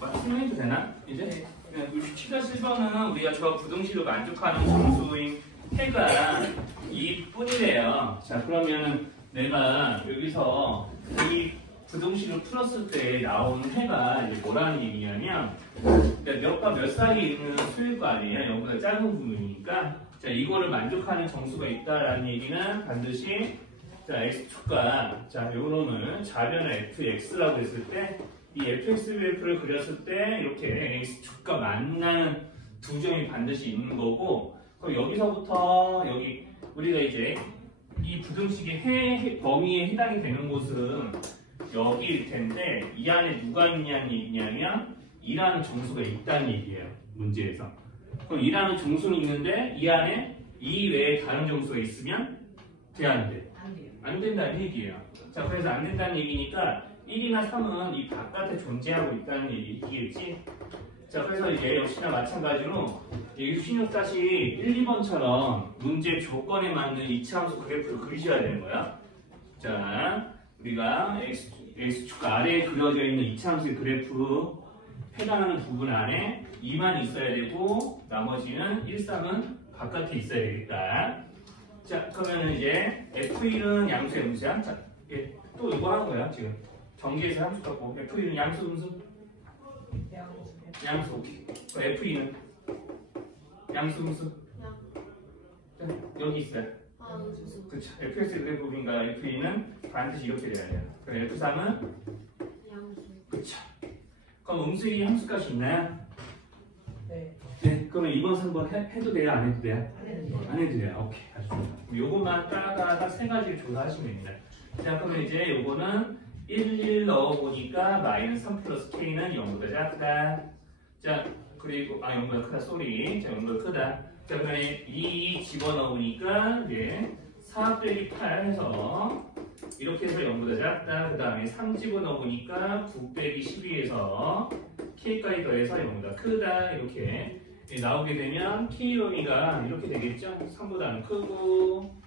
말씀해도 되나? 이제? 67-1번은 우리가 저 부등식을 만족하는 정수인 해가 2뿐이래요. 자, 그러면 내가 여기서 이 부등식을 풀었을 때 나오는 해가 이제 뭐라는 얘기냐면, 그러니까 몇과 몇 사이에 있는 수일 거 아니에요. 0보다 작은 부분이니까. 자, 이거를 만족하는 정수가 있다라는 얘기는 반드시 자, x축과 자, 요놈을 좌변을 fx라고 했을 때 이 fx 그래프를 그렸을 때 이렇게 x축과 만나는 두 점이 반드시 있는 거고, 그럼 여기서부터 여기 우리가 이제 이 부등식의 범위에 해당이 되는 곳은 여기일 텐데 이 안에 누가 있냐는 얘기냐면 2라는 정수가 있다는 얘기예요. 문제에서. 그럼 2라는 정수는 있는데 이 안에 2 외에 다른 정수가 있으면 돼, 안 돼? 안 돼요. 안 된다는 얘기예요. 자, 그래서 안 된다는 얘기니까 1이나 3은 이 바깥에 존재하고 있다는 얘기겠지? 자, 그래서 이제 역시나 마찬가지로 66-1, 2번처럼 문제 조건에 맞는 이차함수 그래프를 그리셔야 되는 거야. 자, 우리가 X축 아래에 그려져 있는 이차함수의 그래프 해당하는 부분 안에 2만 있어야 되고 나머지는 1, 3은 바깥에 있어야 되겠다. 자, 그러면 이제 F1은 양수의 음수야. 자, 예, 또 이거 하는 거야, 지금. 전개해서 함수 갖고. F1은 양수 음수? 양수, 오케이. F2는? 양수 음수? 자, 여기 있어요. 아, 무슨. 그쵸. FX 그래프니까 F2는 반드시 이렇게 돼야 돼요. 그럼 F3은? 양수. 그쵸. 그럼 음수의 함수값이 있나요? 네. 네. 그러면 2번, 3번 해도 돼요? 안 해도 돼요? 안 해도 돼요. 안 해도 돼요. 오케이. 아주 좋아요. 요것만 따라다가 세 가지를 조사하시면 됩니다. 자, 그러면 이제 요거는 1 넣어보니까 마이너스 3 플러스 k는 0보다 작다. 자, 그리고 0보다 크다. 쏘리. 자, 0보다 크다. 자, 그다음에 2 집어넣으니까 이제 4 빼기 8 해서 이렇게 해서 0보다 작다. 그 다음에 3 집어넣으니까 9 빼기 12에서 k까지 더해서 0보다 크다. 이렇게 나오게 되면 k 범위가 이렇게 되겠죠. 3보다는 크고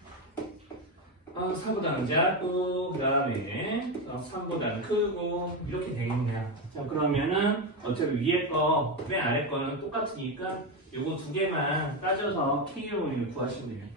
4보다는 작고 그 다음에 3보다는 크고 이렇게 되겠네요. 자, 그러면은 어차피 위에 거 맨 아래 거는 똑같으니까 요거 두 개만 따져서 k 범위를 구하시면 돼요.